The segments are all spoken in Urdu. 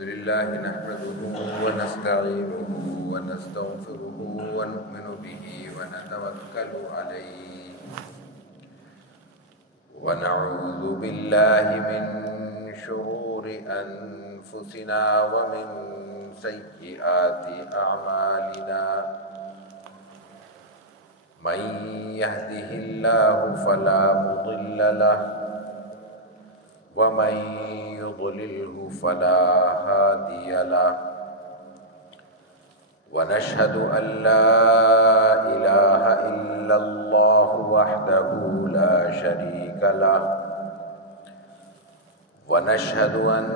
الحمد لله نحمده ونستعينه ونستغفره ونؤمن به ونتوكل عليه ونعوذ بالله من شرور أنفسنا ومن سيئات أعمالنا من يهده الله فلا مضل له ومن يضلله فلا هادي له ونشهد أن لا إله إلا الله وحده لا شريك له ونشهد أن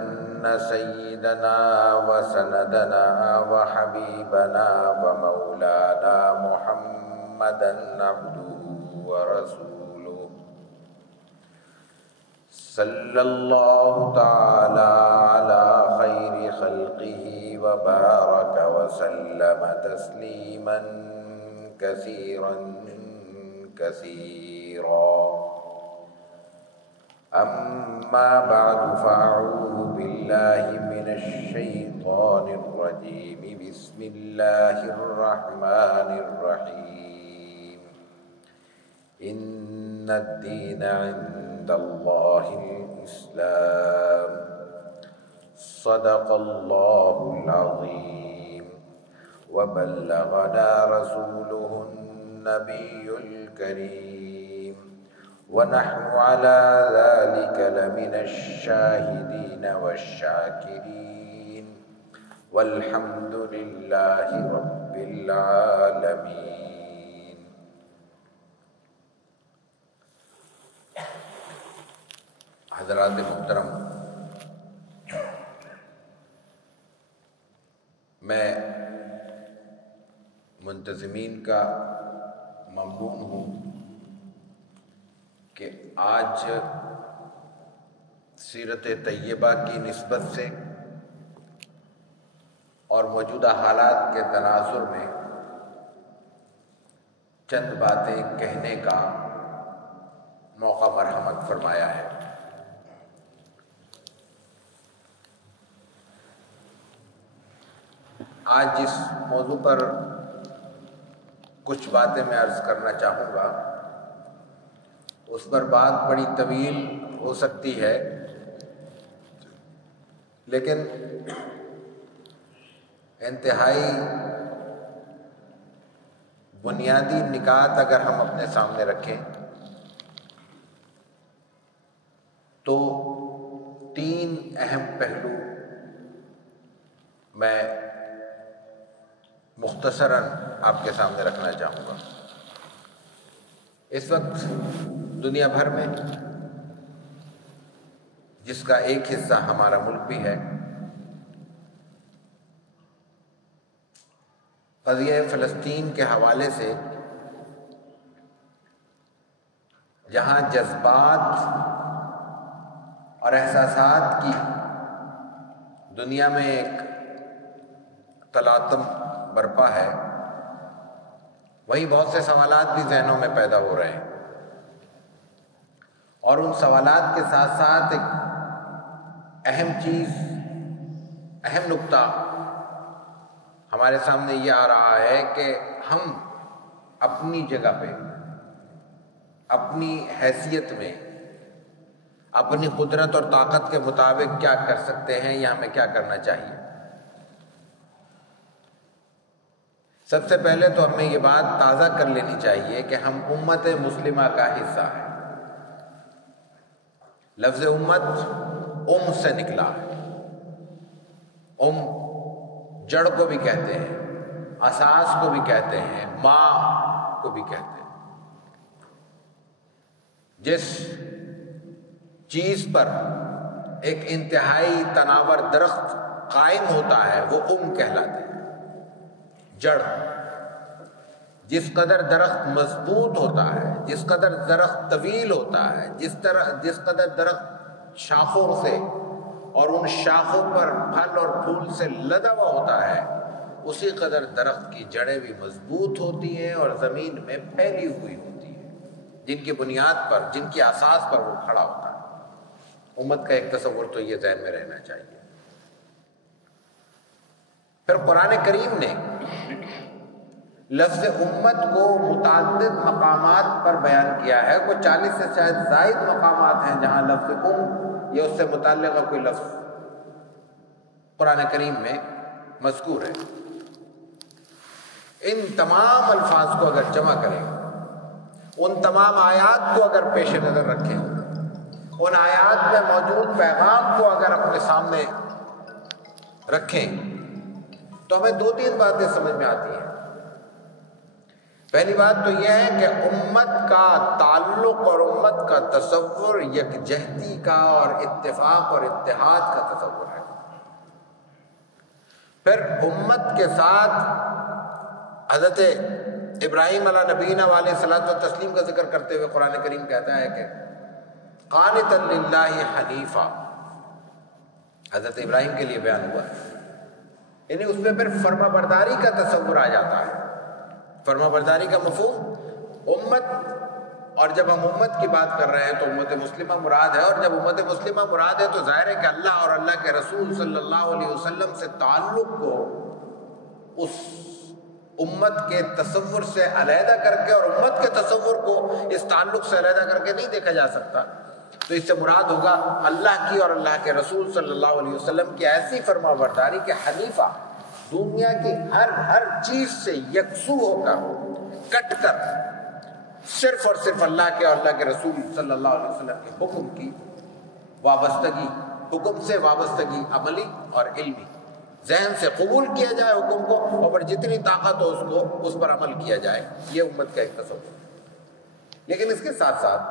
سيدنا وسندنا وحبيبنا ومولانا محمدا عبده ورسوله صلى الله تعالى على خير خلقه وبارك وسلم تسليما كثيرا كثيرا أما بعد فأعوذ بالله من الشيطان الرجيم بسم الله الرحمن الرحيم إن الدين عند الله الإسلام صدق الله العظيم وبلغنا رسوله النبي الكريم ونحن على ذلك لمن الشاهدين والشاكرين والحمد لله رب العالمين. حضرات محترم، میں منتظمین کا ممنون ہوں کہ آج سیرت طیبہ کی نسبت سے اور موجودہ حالات کے تناظر میں چند باتیں کہنے کا موقع مرحمت فرمایا ہے. آج جس موضوع پر کچھ باتیں میں عرض کرنا چاہوں گا اس پر بات بڑی طویل ہو سکتی ہے، لیکن انتہائی بنیادی نکات اگر ہم اپنے سامنے رکھیں تو تین اہم پہلو میں مختصراً آپ کے سامنے رکھنا چاہوں گا. اس وقت دنیا بھر میں، جس کا ایک حصہ ہمارا ملک بھی ہے، قضیہ فلسطین کے حوالے سے جہاں جذبات اور احساسات کی دنیا میں ایک تلاطم برپا ہے، وہیں بہت سے سوالات بھی ذہنوں میں پیدا ہو رہے ہیں، اور ان سوالات کے ساتھ ساتھ ایک اہم چیز، اہم نقطہ ہمارے سامنے یہ آ رہا ہے کہ ہم اپنی جگہ پہ، اپنی حیثیت میں، اپنی قدرت اور طاقت کے مطابق کیا کر سکتے ہیں یا ہمیں کیا کرنا چاہیے. سب سے پہلے تو ہمیں یہ بات تازہ کر لینی چاہیے کہ ہم امت مسلمہ کا حصہ ہیں. لفظ امت سے نکلا ہے. جڑ کو بھی کہتے ہیں، اساس کو بھی کہتے ہیں، ماں کو بھی کہتے ہیں. جس چیز پر ایک انتہائی تناور درخت قائم ہوتا ہے وہ کہلاتے ہیں. جڑ. جس قدر درخت مضبوط ہوتا ہے، جس قدر درخت طویل ہوتا ہے، جس قدر درخت شاخوں سے اور ان شاخوں پر پھل اور پھول سے لدا ہوا ہوتا ہے، اسی قدر درخت کی جڑیں بھی مضبوط ہوتی ہیں اور زمین میں پھیلی ہوئی ہوتی ہیں، جن کی بنیاد پر، جن کی اساس پر وہ کھڑا ہوتا ہے. امت کا ایک تصور تو یہ ذہن میں رہنا چاہیے. پھر قرآن کریم نے لفظ امت کو متعدد مقامات پر بیان کیا ہے، کوئی 40 سے شاید زائد مقامات ہیں جہاں لفظ یا اس سے متعلقہ کوئی لفظ قرآن کریم میں مذکور ہے۔ ان تمام الفاظ کو اگر جمع کریں، ان تمام آیات کو اگر پیش نظر رکھیں، ان آیات میں موجود پیغام کو اگر اپنے سامنے رکھیں تو ہمیں 2-3 باتیں سمجھ میں آتی ہیں۔ پہلی بات تو یہ ہے کہ امت کا تعلق اور امت کا تصور یکجہتی کا اور اتفاق اور اتحاد کا تصور ہے۔ پھر امت کے ساتھ حضرت ابراہیم علیہ نبینا علیہ صلاۃ و تسلیم کا ذکر کرتے ہوئے قرآن کریم کہتا ہے کہ قانتا للہ حنیفا، حضرت ابراہیم کے لیے بیان ہوا، یعنی اس میں پھر فرما برداری کا تصور آ جاتا ہے۔ فرما برداری کا مفہوم امت، اور جب ہم امت کی بات کر رہے ہیں تو امت مسلمہ مراد ہے، اور جب امت مسلمہ مراد ہے تو ظاہر ہے کہ اللہ اور اللہ کے رسول صلی اللہ علیہ وسلم سے تعلق کو اس امت کے تصور سے علیحدہ کر کے اور امت کے تصور کو اس تعلق سے علیحدہ کر کے نہیں دیکھا جا سکتا۔ تو اس سے مراد ہوگا اللہ کی اور اللہ کے رسول صلی اللہ علیہ وسلم کی ایسی فرما برداری کہ حنیفہ، دنیا کی ہر چیز سے یکسو ہو کر، کٹ کر، صرف اور صرف اللہ کے اور اللہ کے رسول صلی اللہ علیہ وسلم کے حکم کی وابستگی، حکم سے وابستگی عملی اور علمی، ذہن سے قبول کیا جائے حکم کو، اور پھر جتنی طاقت ہو اس کو اس پر عمل کیا جائے، یہ امت کا ایک تصور۔ لیکن اس کے ساتھ ساتھ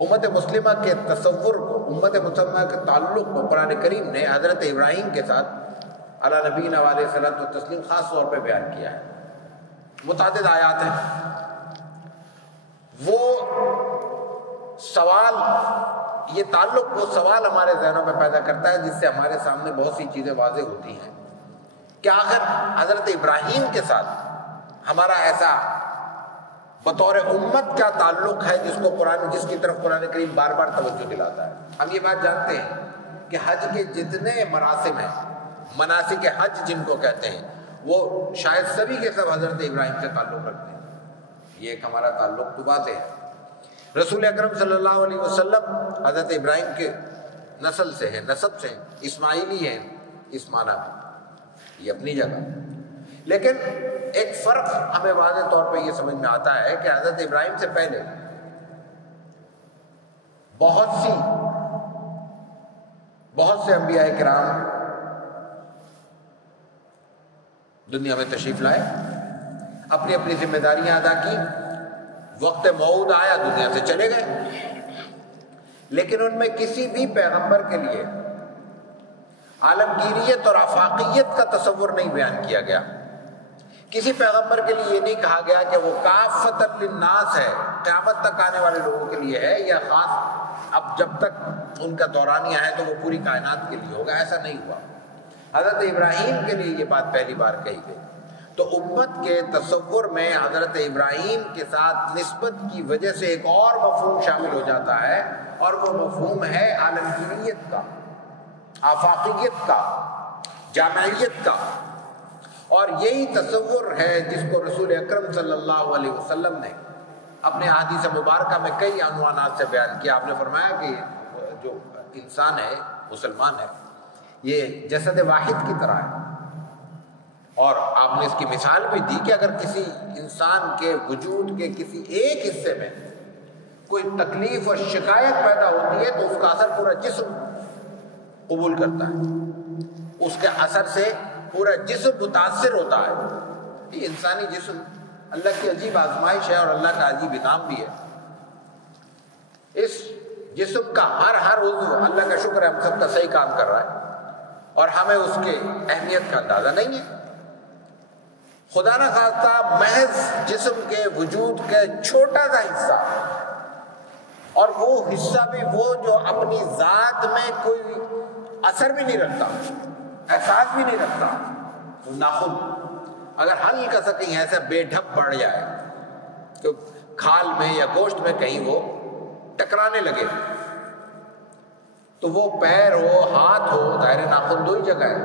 امت مسلمہ کے تصور کو، امت مسلمہ کے تعلق کو قرآن کریم نے حضرت ابراہیم کے ساتھ علی نبینا علیہ الصلوۃ والتسلیم خاص طور پہ بیان کیا ہے۔ متعدد آیات ہیں۔ وہ سوال، یہ تعلق وہ سوال ہمارے ذہنوں میں پیدا کرتا ہے جس سے ہمارے سامنے بہت سی چیزیں واضح ہوتی ہیں کہ آخر حضرت ابراہیم کے ساتھ ہمارا ایسا بطور امت کیا تعلق ہے جس کی طرف قرآن کریم بار بار توجہ دلاتا ہے۔ ہم یہ بات جانتے ہیں کہ حج کے جتنے مراسم ہیں، مناسک حج جن کو کہتے ہیں، وہ شاید سبھی کے سب حضرت ابراہیم سے تعلق رکھتے ہیں۔ یہ ایک ہمارا تعلق تو واضح ہے۔ رسول اکرم صلی اللہ علیہ وسلم حضرت ابراہیم کے نسل سے ہیں، نسب سے ہیں، اسماعیلی ہیں اس معنی میں، یہ اپنی جگہ۔ لیکن ایک فرق ہمیں واضح طور پہ یہ سمجھ میں آتا ہے کہ حضرت ابراہیم سے پہلے بہت سے انبیاء کرام دنیا میں تشریف لائے، اپنی اپنی ذمہ داریاں ادا کی، وقت موعود آیا دنیا سے چلے گئے، لیکن ان میں کسی بھی پیغمبر کے لیے عالمگیریت اور آفاقیت کا تصور نہیں بیان کیا گیا۔ کسی پیغمبر کے لیے یہ نہیں کہا گیا کہ وہ کافۃ للناس ہے، قیامت تک آنے والے لوگوں کے لیے ہے، یا خاص اب جب تک ان کا دورانیہ ہے تو وہ پوری کائنات کے لیے ہوگا، ایسا نہیں ہوا۔ حضرت ابراہیم کے لیے یہ بات پہلی بار کہی گئی۔ تو امت کے تصور میں حضرت ابراہیم کے ساتھ نسبت کی وجہ سے ایک اور مفہوم شامل ہو جاتا ہے، اور وہ مفہوم ہے عالمگیریت کا، آفاقیت کا، جامعیت کا۔ اور یہی تصور ہے جس کو رسول اکرم صلی اللہ علیہ وسلم نے اپنے احادیث مبارکہ میں کئی عنوانات سے بیان کیا۔ آپ نے فرمایا کہ جو انسان ہے، مسلمان ہے، یہ جسد واحد کی طرح ہے، اور آپ نے اس کی مثال بھی دی کہ اگر کسی انسان کے وجود کے کسی ایک حصے میں کوئی تکلیف اور شکایت پیدا ہوتی ہے تو اس کا اثر پورا جسم قبول کرتا ہے، اس کے اثر سے پورا جسم متاثر ہوتا ہے۔ یہ انسانی جسم اللہ کی عجیب آزمائش ہے اور اللہ کا عجیب انعام بھی ہے۔ اس جسم کا ہر عضو اللہ کا شکر ہے ہم سب کا صحیح کام کر رہا ہے، اور ہمیں اس کے اہمیت کا اندازہ نہیں ہے۔ خدا نہ خواستہ محض جسم کے وجود کے چھوٹا سا حصہ، اور وہ حصہ بھی وہ جو اپنی ذات میں کوئی اثر بھی نہیں رکھتا، احساس بھی نہیں رکھتا، ناخن اگر ہلکا سا کہیں ایسا بے ڈھپ پڑ جائے تو کھال میں یا گوشت میں کہیں وہ ٹکرانے لگے، تو وہ پیر ہو، ہاتھ ہو، ظاہر ناخن دو ہی جگہ ہے،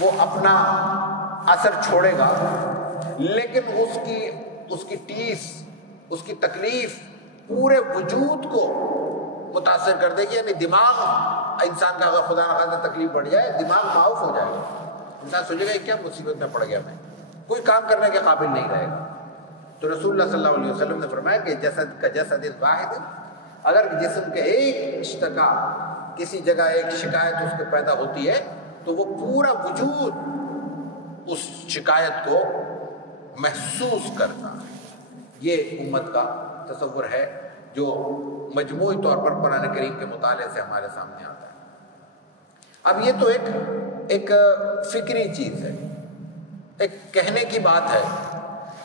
وہ اپنا اثر چھوڑے گا، لیکن اس کی ٹیس، اس کی تکلیف پورے وجود کو متاثر کر دے گی. یعنی دماغ انسان کا اگر خدا نخواستہ تکلیف بڑھ جائے، دماغ معاف ہو جائے گا. انسان سوچے گا یہ کیا مصیبت میں پڑ گیا، میں کوئی کام کرنے کے قابل نہیں رہے گا. تو رسول اللہ صلی اللہ علیہ وسلم نے فرمایا کہ جسد کا جسد واحد، اگر جسم کے ایک اشتکا، کسی جگہ ایک شکایت اس کے پیدا ہوتی ہے تو وہ پورا وجود اس شکایت کو محسوس کرتا ہے. یہ امت کا تصور ہے جو مجموعی طور پر قرآن کریم کے مطالعے سے ہمارے سامنے آتا ہے. اب یہ تو ایک فکری چیز ہے، ایک کہنے کی بات ہے.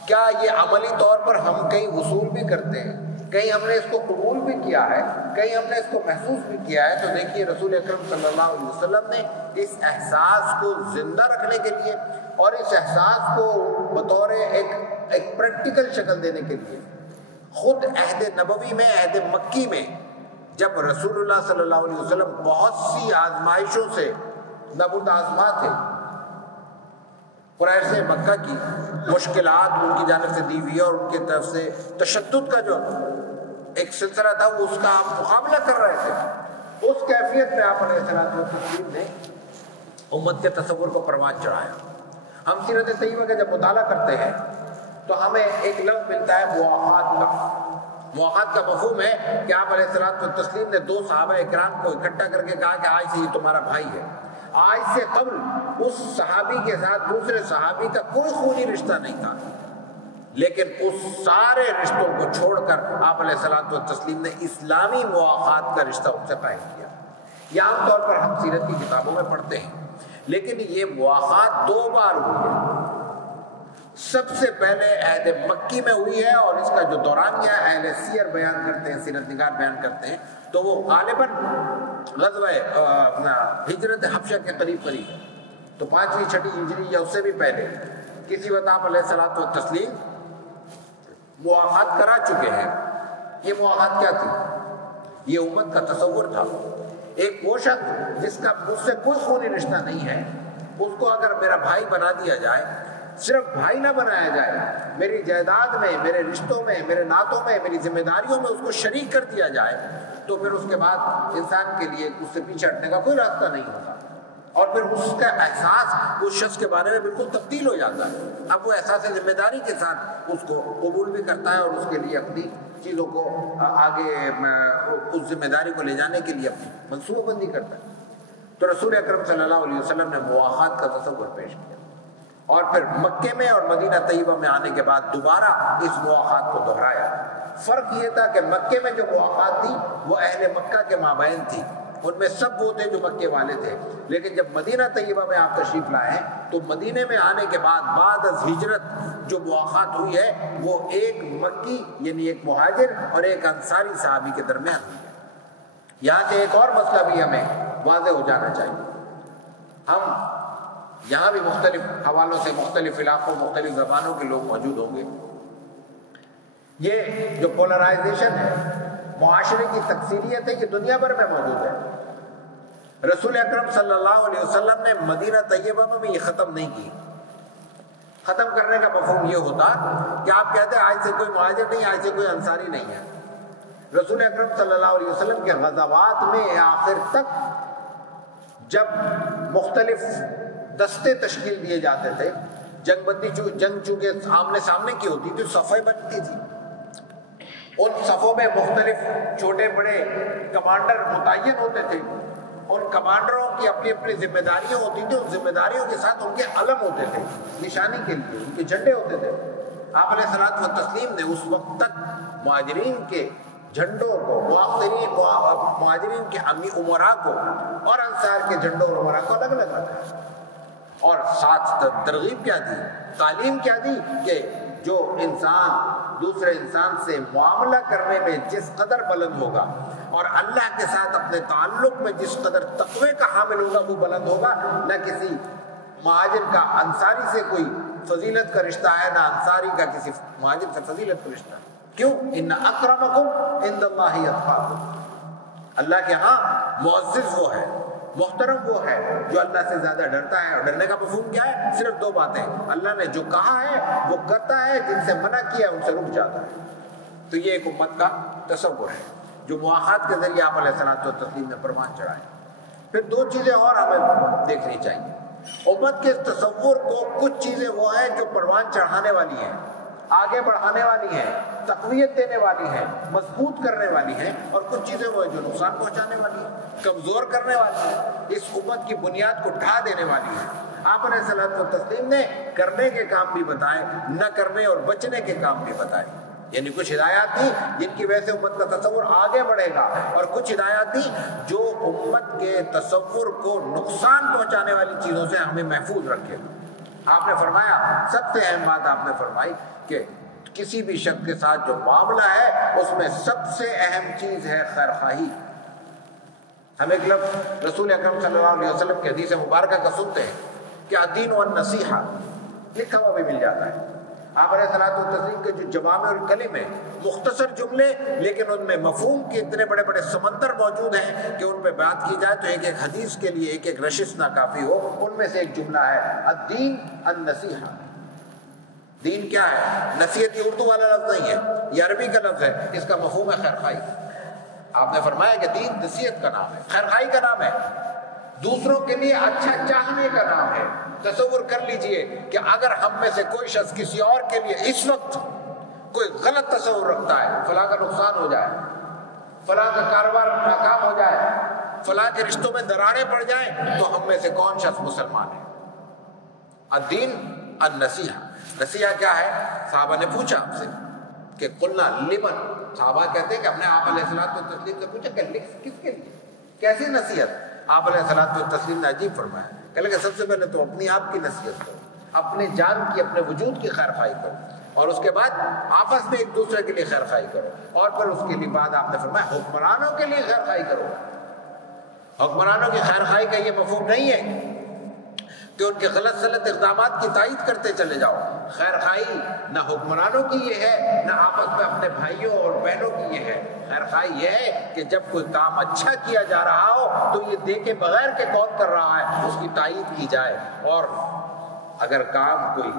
کیا یہ عملی طور پر ہم کہیں وصول بھی کرتے ہیں، کہیں ہم نے اس کو قبول بھی کیا ہے، کہیں ہم نے اس کو محسوس بھی کیا ہے؟ تو دیکھیے رسول اکرم صلی اللہ علیہ وسلم نے اس احساس کو زندہ رکھنے کے لیے اور اس احساس کو بطور ایک پریکٹیکل شکل دینے کے لیے خود عہد نبوی میں، عہد مکی میں، جب رسول اللہ صلی اللہ علیہ وسلم بہت سی آزمائشوں سے نابود آزما تھے، قریش مکہ کی مشکلات ان کی جانب سے دی ہوئی اور ان کی طرف سے تشدد کا جو ایک سلسلہ تھا وہ اس کا آپ مقابلہ کر رہے تھے، اس کیفیت میں آپ علیہ السلام نے امت کے تصور کو پروان چڑھایا. ہم سیرت طیبہ کا جب مطالعہ کرتے ہیں تو ہمیں ایک لفظ ملتا ہے مواخات کا. مواخات کا مفہوم ہے کہ آپ علیہ السلام نے 2 صحابہ اکرام کو اکٹھا کر کے کہا کہ آج سے یہ تمہارا بھائی ہے. آج سے قبل اس صحابی کے ساتھ دوسرے صحابی کا کوئی خونی رشتہ نہیں تھا، لیکن اس سارے رشتوں کو چھوڑ کر آپ علیہ السلام نے اسلامی مواخات کا رشتہ ان سے قائم کیا. یہ عام طور پر ہم سیرت کی کتابوں میں پڑھتے ہیں، لیکن یہ مواخات 2 بار ہوئی ہے. سب سے پہلے عہد مکی میں ہوئی ہے، اور اس کا جو دورانیہ اہل سیر بیان کرتے ہیں، سیرت نگار بیان کرتے ہیں، تو وہ غالباً غزوہ ہجرت حبشہ کے قریب ہے. تو 5ویں 6ٹھی ہجری یا اس سے بھی پہلے کسی وقت آپ علیہ السلام مواخات کرا چکے ہیں. یہ مواخات کیا تھی؟ یہ امت کا تصور تھا. ایک وہ شخص جس کا مجھ سے کوئی خونی رشتہ نہیں ہے، اس کو اگر میرا بھائی بنا دیا جائے، صرف بھائی نہ بنایا جائے، میری جائیداد میں، میرے رشتوں میں، میرے نعتوں میں، میری ذمہ داریوں میں اس کو شریک کر دیا جائے، تو پھر اس کے بعد انسان کے لیے اس سے پیچھے ہٹنے کا کوئی راستہ نہیں ہوتا. اور پھر اس کا احساس اس شخص کے بارے میں بالکل تبدیل ہو جاتا ہے. اب وہ احساس ذمہ داری کے ساتھ اس کو قبول بھی کرتا ہے اور اس کے لیے اپنی چیزوں کو آگے اس ذمہ داری کو لے جانے کے لیے اپنی منصوبہ بندی کرتا ہے. تو رسول اکرم صلی اللہ علیہ وسلم نے مواخات کا تصور پیش کیا، اور پھر مکے میں اور مدینہ طیبہ میں آنے کے بعد دوبارہ اس مواخات کو دہرایا. فرق یہ تھا کہ مکے میں جو مواخات تھی وہ اہل مکہ کے مابین تھی، ان میں سب وہ تھے جو مکے والے تھے. لیکن جب مدینہ طیبہ میں آپ تشریف لائے ہیں تو مدینے میں آنے کے بعد از ہجرت جو مواخات ہوئی ہے وہ ایک مکی یعنی ایک مہاجر اور ایک انصاری صحابی کے درمیان ہوئی ہے. یہاں سے ایک اور مسئلہ بھی ہمیں واضح ہو جانا چاہیے. ہم یہاں بھی مختلف حوالوں سے مختلف علاقوں، مختلف زبانوں کے لوگ موجود ہوں گے. یہ جو پولرائزیشن ہے، معاشرے کی تکثیریت ہے، یہ دنیا بھر میں موجود ہے. رسول اکرم صلی اللہ علیہ وسلم نے مدینہ طیبہ میں بھی یہ ختم نہیں کی. ختم کرنے کا مفہوم یہ ہوتا کہ آپ کہتے ہیں آج سے کوئی مہاجر نہیں، آج سے کوئی انصاری نہیں ہے. رسول اکرم صلی اللہ علیہ وسلم کے غزوات میں آخر تک جب مختلف دستے تشکیل دیے جاتے تھے، جنگ چونکہ آمنے سامنے کی ہوتی تھی، صفیں بنتی تھی. ان صفوں میں مختلف چھوٹے بڑے کمانڈر متعین ہوتے تھے. ان کمانڈروں کی اپنی اپنی ذمہ داریاں ہوتی تھیں. ان ذمہ داریوں کے ساتھ ان کے علم ہوتے تھے، نشانی کے لیے ان کے جھنڈے ہوتے تھے. آپ علیہ الصلوۃ والتسلیم نے اس وقت تک مہاجرین کے جھنڈوں کو، مہاجرین کے امراء کو اور انصار کے جھنڈوں اور امراء کو الگ الگ رکھا. اور ساتھ ترغیب کیا دی، تعلیم کیا دی کہ جو انسان دوسرے انسان سے معاملہ کرنے میں جس قدر بلند ہوگا اور اللہ کے ساتھ اپنے تعلق میں جس قدر تقوی کا حامل ہوگا وہ بلند ہوگا. نہ کسی مہاجر کا انصاری سے کوئی فضیلت کا رشتہ ہے، نہ انصاری کا کسی مہاجر سے فضیلت کا رشتہ ہے. کیوں؟ ان اکرمکم عند اللہ اتقاکم. اللہ کے ہاں معزز وہ ہے محترم وہ ہے جو اللہ سے زیادہ ڈرتا ہے. اور ڈرنے کا مفہوم کیا ہے؟ صرف دو باتیں. اللہ نے جو کہا ہے وہ کرتا ہے, جن سے منع کیا ان سے رک جاتا ہے. تو یہ ایک امت کا تصور ہے جو مواخات کے ذریعے آپ علیہ الصلوۃ والتسلیم نے پروان چڑھائے. پھر دو چیزیں اور ہمیں دیکھنی چاہیے. امت کے تصور کو کچھ چیزیں وہ ہیں جو پروان چڑھانے والی ہیں, آگے بڑھانے والی ہیں, تقویت دینے والی ہیں, مضبوط کرنے والی ہیں, اور کچھ چیزیں وہ ہیں جو نقصان پہنچانے والی ہیں, کمزور کرنے والی ہیں, اس امت کی بنیاد کو ڈھا دینے والی ہیں. آپ علیہ الصلوۃ والتسلیم نے کرنے کے کام بھی بتائے, نہ کرنے اور بچنے کے کام بھی بتائے. یعنی کچھ ہدایات تھی جن کی وجہ سے امت کا تصور آگے بڑھے گا, اور کچھ ہدایات تھی جو امت کے تصور کو نقصان پہنچانے والی چیزوں سے ہمیں محفوظ رکھے گا. آپ نے فرمایا, سب سے اہم بات آپ نے فرمائی کہ کسی بھی شخص کے ساتھ جو معاملہ ہے اس میں سب سے اہم چیز ہے خیر خواہی. ہم ایک لفظ رسول اکرم صلی اللہ علیہ وسلم کی حدیث مبارکہ کا سنتے ہیں کہ الدین والنصیحہ, لکھا ہوا بھی مل جاتا ہے. آپ علیہ الصلوۃ والتسلیم کے جو جوامع الکلم ہیں, مختصر جملے لیکن ان میں مفہوم کے اتنے بڑے بڑے سمندر موجود ہیں کہ ان پہ بات کی جائے تو ایک ایک حدیث کے لیے ایک ایک رشس نہ کافی ہو. ان میں سے ایک جملہ ہے الدین النصیحہ. دین کیا ہے؟ نصیحت یہ اردو والا لفظ نہیں ہے, یہ عربی کا لفظ ہے. اس کا مفہوم ہے خیر خواہی. آپ نے فرمایا کہ دین نصیحت کا نام ہے, خیر خواہی کا نام ہے, دوسروں کے لیے اچھا چاہنے کا نام ہے. تصور کر لیجئے کہ اگر ہم میں سے کوئی شخص کسی اور کے لیے اس وقت کوئی غلط تصور رکھتا ہے, فلاں کا نقصان ہو جائے, فلاں کا کاروبار ناکام ہو جائے, فلاں کے رشتوں میں دراڑیں پڑ جائیں, تو ہم میں سے کون شخص مسلمان ہے؟ الدین النصیحہ. نصیحہ کیا ہے؟ صحابہ نے پوچھا آپ سے کہ قلنا لمن, صحابہ کہتے ہیں کہ ہم نے آپ علیہ الصلوۃ والتسلیم سے پوچھا کہ کس کے لیے, کیسی نصیحت؟ آپ علیہ الصلوۃ والتسلیم نے عجیب فرمایا, کہ لگا سب سے پہلے تو اپنی آپ کی نصیحت کرو, اپنے جان کی, اپنے وجود کی خیر خواہی کرو, اور اس کے بعد آپس میں ایک دوسرے کے لیے خیر خواہی کرو, اور پھر اس کے لیے بعد آپ نے فرمایا حکمرانوں کے لیے خیر خواہی کرو. حکمرانوں کی خیر خواہی کا یہ مفہوم نہیں ہے کہ ان کے غلط سلط اقدامات کی تائید کرتے چلے جاؤ. خیر خواہی نہ حکمرانوں کی یہ ہے, نہ آپس میں اپنے بھائیوں اور بہنوں کی یہ ہے. خیر خواہی یہ ہے کہ جب کوئی کام اچھا کیا جا رہا ہو تو یہ دیکھے بغیر کہ کون کر رہا ہے اس کی تائید کی جائے, اور اگر کام کوئی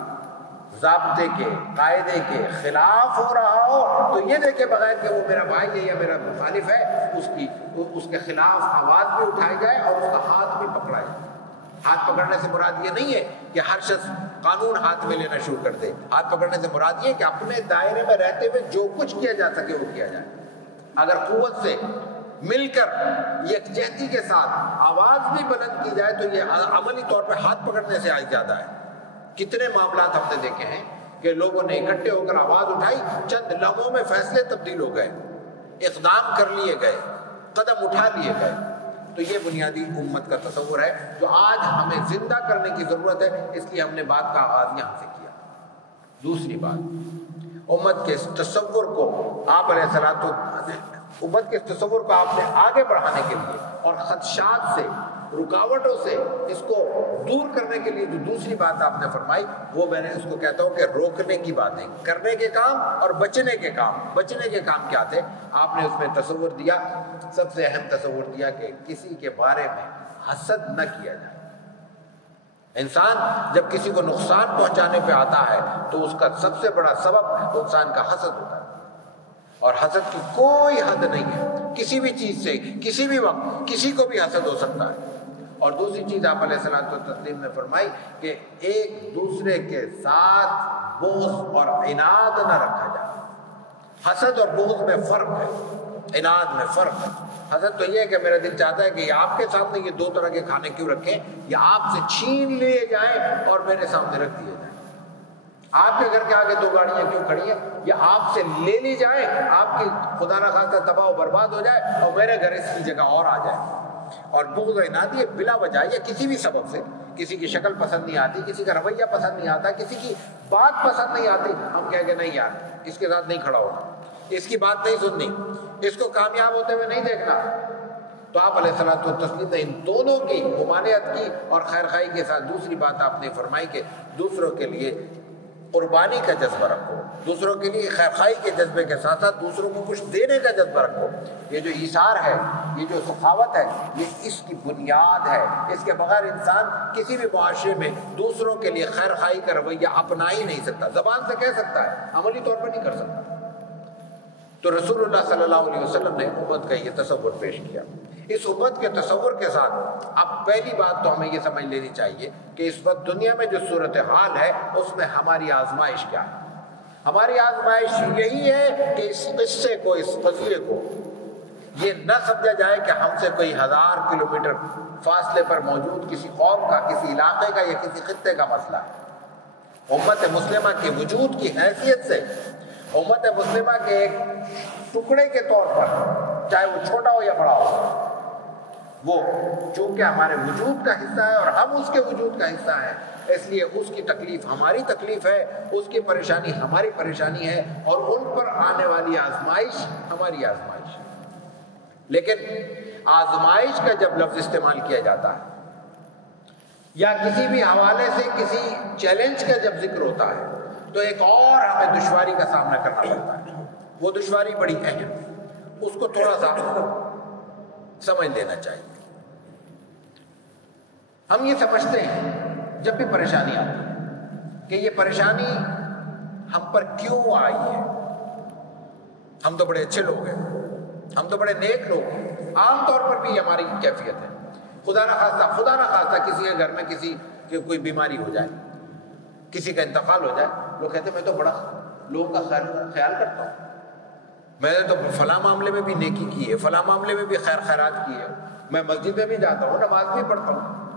ضابطے کے قاعدے کے خلاف ہو رہا ہو تو یہ دیکھے بغیر کہ وہ میرا بھائی ہے یا میرا مخالف ہے, اس کے خلاف آواز بھی اٹھائی جائے اور اس کا ہاتھ بھی پکڑا جائے. ہاتھ پکڑنے سے مراد یہ نہیں ہے کہ ہر شخص قانون ہاتھ میں لینا شروع کر دے. ہاتھ پکڑنے سے مراد یہ کہ اپنے دائرے میں رہتے ہوئے جو کچھ کیا جا سکے وہ کیا جائے. اگر قوت سے مل کر یکجہتی کے ساتھ آواز بھی بلند کی جائے تو یہ عملی طور پہ ہاتھ پکڑنے سے آج زیادہ ہے. کتنے معاملات ہم نے دیکھے ہیں کہ لوگوں نے اکٹھے ہو کر آواز اٹھائی, چند لمحوں میں فیصلے تبدیل ہو گئے, اقدام کر لیے گئے, قدم اٹھا لیے گئے. تو یہ بنیادی امت کا تصور ہے جو آج ہمیں زندہ کرنے کی ضرورت ہے, اس لیے ہم نے بات کا آغاز یہاں سے کیا. دوسری بات, امت کے اس تصور کو آپ علیہ الصلوۃ امت کے اس تصور کو آپ نے آگے بڑھانے کے لیے اور خدشات سے, رکاوٹوں سے اس کو دور کرنے کے لیے جو دوسری بات آپ نے فرمائی وہ میں نے اس کو کہتا ہوں کہ روکنے کی باتیں, کرنے کے کام اور بچنے کے کام. بچنے کے کام کیا تھے؟ آپ نے اس میں تصور دیا, سب سے اہم تصور دیا کہ کسی کے بارے میں حسد نہ کیا جائے. انسان جب کسی کو نقصان پہنچانے پہ آتا ہے تو اس کا سب سے بڑا سبب انسان کا حسد ہوتا ہے, اور حسد کی کوئی حد نہیں ہے. کسی بھی چیز سے کسی بھی وقت کسی کو بھی حسد ہو سکتا ہے. اور دوسری چیز آپ علیہ الصلوۃ والتسلیم نے فرمائی کہ ایک دوسرے کے ساتھ بغض اور عناد نہ رکھا جائے. حسد اور بغض میں فرق ہے, عناد میں فرق ہے. حسد تو یہ ہے کہ میرا دل چاہتا ہے کہ یہ آپ کے سامنے یہ دو طرح کے کھانے کیوں رکھیں, یا آپ سے چھین لیے جائیں اور میرے سامنے رکھ دیے جائیں. آپ کے گھر کے آگے دو گاڑیاں کیوں کھڑی ہیں, یا آپ سے لے لی جائیں, آپ کی خدا نہ خواستہ تباہ و برباد ہو جائے اور میرے گھر اس کی جگہ اور آ جائے. اور بغض و عناد یہ بلا وجہ یا کسی بھی سبب سے, کسی کی شکل پسند نہیں آتی, کسی کا رویہ پسند نہیں آتا, کسی کی بات پسند نہیں آتی, ہم کہیں کہ نہیں یار اس کے ساتھ نہیں کھڑا ہونا, اس کی بات نہیں سننی, اس کو کامیاب ہوتے ہوئے نہیں دیکھنا. تو آپ علیہ الصلوۃ والتسلیم نے ان دونوں کی ممانعت کی, اور خیر خواہی کے ساتھ دوسری بات آپ نے فرمائی کہ دوسروں کے لیے قربانی کا جذبہ رکھو, دوسروں کے لیے خیر خواہی کے جذبے کے ساتھ ساتھ دوسروں کو کچھ دینے کا جذبہ رکھو. یہ جو ایثار ہے یہ جو سخاوت ہے یہ اس کی بنیاد ہے. اس کے بغیر انسان کسی بھی معاشرے میں دوسروں کے لیے خیر خواہی کا رویہ اپنا ہی نہیں سکتا. زبان سے کہہ سکتا ہے, عملی طور پر نہیں کر سکتا. تو رسول اللہ صلی اللہ علیہ وسلم نے امت کا یہ تصور پیش کیا. اس امت کے تصور کے ساتھ اب پہلی بات تو ہمیں یہ سمجھ لینی چاہیے کہ اس وقت دنیا میں جو صورتحال ہے اس میں ہماری آزمائش کیا ہے. ہماری آزمائش یہی ہے کہ اس قصے کو, اس فضیلے کو یہ نہ سمجھا جائے کہ ہم سے کوئی 1000 کلومیٹر فاصلے پر موجود کسی قوم کا, کسی علاقے کا یا کسی خطے کا مسئلہ ہے. امت مسلمہ کے وجود کی حیثیت سے, امت مسلمہ کے ایک ٹکڑے کے طور پر, چاہے وہ چھوٹا ہو یا بڑا ہو, وہ چونکہ ہمارے وجود کا حصہ ہے اور ہم اس کے وجود کا حصہ ہیں, اس لیے اس کی تکلیف ہماری تکلیف ہے, اس کی پریشانی ہماری پریشانی ہے, اور ان پر آنے والی آزمائش ہماری آزمائش ہے. لیکن آزمائش کا جب لفظ استعمال کیا جاتا ہے یا کسی بھی حوالے سے کسی چیلنج کا جب ذکر ہوتا ہے تو ایک اور ہمیں دشواری کا سامنا کرنا پڑتا ہے. وہ دشواری بڑی اہم, اس کو تھوڑا سا سمجھ لینا چاہیے. ہم یہ سمجھتے ہیں جب بھی پریشانی آتی ہے کہ یہ پریشانی ہم پر کیوں آئی ہے. ہم تو بڑے اچھے لوگ ہیں, ہم تو بڑے نیک لوگ ہیں. عام طور پر بھی ہماری کیفیت ہے. خدا نہ خواستہ کسی کے گھر میں کسی کی کوئی بیماری ہو جائے, کسی کا انتقال ہو جائے, لوگ کہتے ہیں میں تو بڑا لوگوں کا خیال کرتا ہوں, میں نے تو فلاں معاملے میں بھی نیکی کی ہے, فلاں معاملے میں بھی خیر خیرات کی ہے, میں مسجد میں بھی جاتا ہوں, نماز بھی پڑھتا ہوں,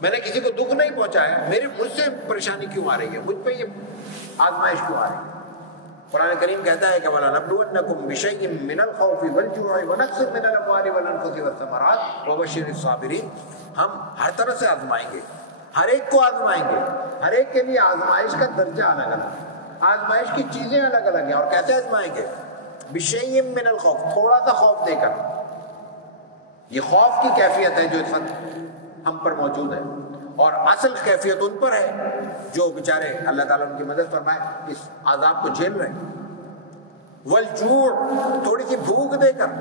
میں نے کسی کو دکھ نہیں پہنچایا, مجھ سے پریشانی کیوں آ رہی ہے, مجھ پہ یہ آزمائش کیوں آ رہی ہے. قرآن کریم کہتا ہے کہ وَلَنَبْلُوَنَّكُمْ بِشَيْءٍ مِّنَ الْخَوْفِ وَالْجُوعِ وَنَقْصٍ مِّنَ الْأَمْوَالِ وَالْأَنفُسِ وَالثَّمَرَاتِ وَبَشِّرِ الصَّابِرِينَ. ہم ہر طرح سے آزمائیں گے, ہر ایک کو آزمائیں گے. ہر ایک کے لیے آزمائش کا درجہ الگ الگ ہے, آزمائش کی چیزیں الگ الگ ہیں. اور کیسے آزمائیں گے؟ بِشَيْءٍ مِّنَ الْخَوْفِ, تھوڑا سا خوف دے کر. یہ خوف کی کیفیت ہے جو اس وقت ہم پر موجود ہے, اور اصل کیفیت ان پر ہے جو بیچارے اللہ تعالیٰ ان کی مدد فرمائے اس عذاب کو جھیل رہے ہیں. والجوع, تھوڑی سی بھوک دے کر.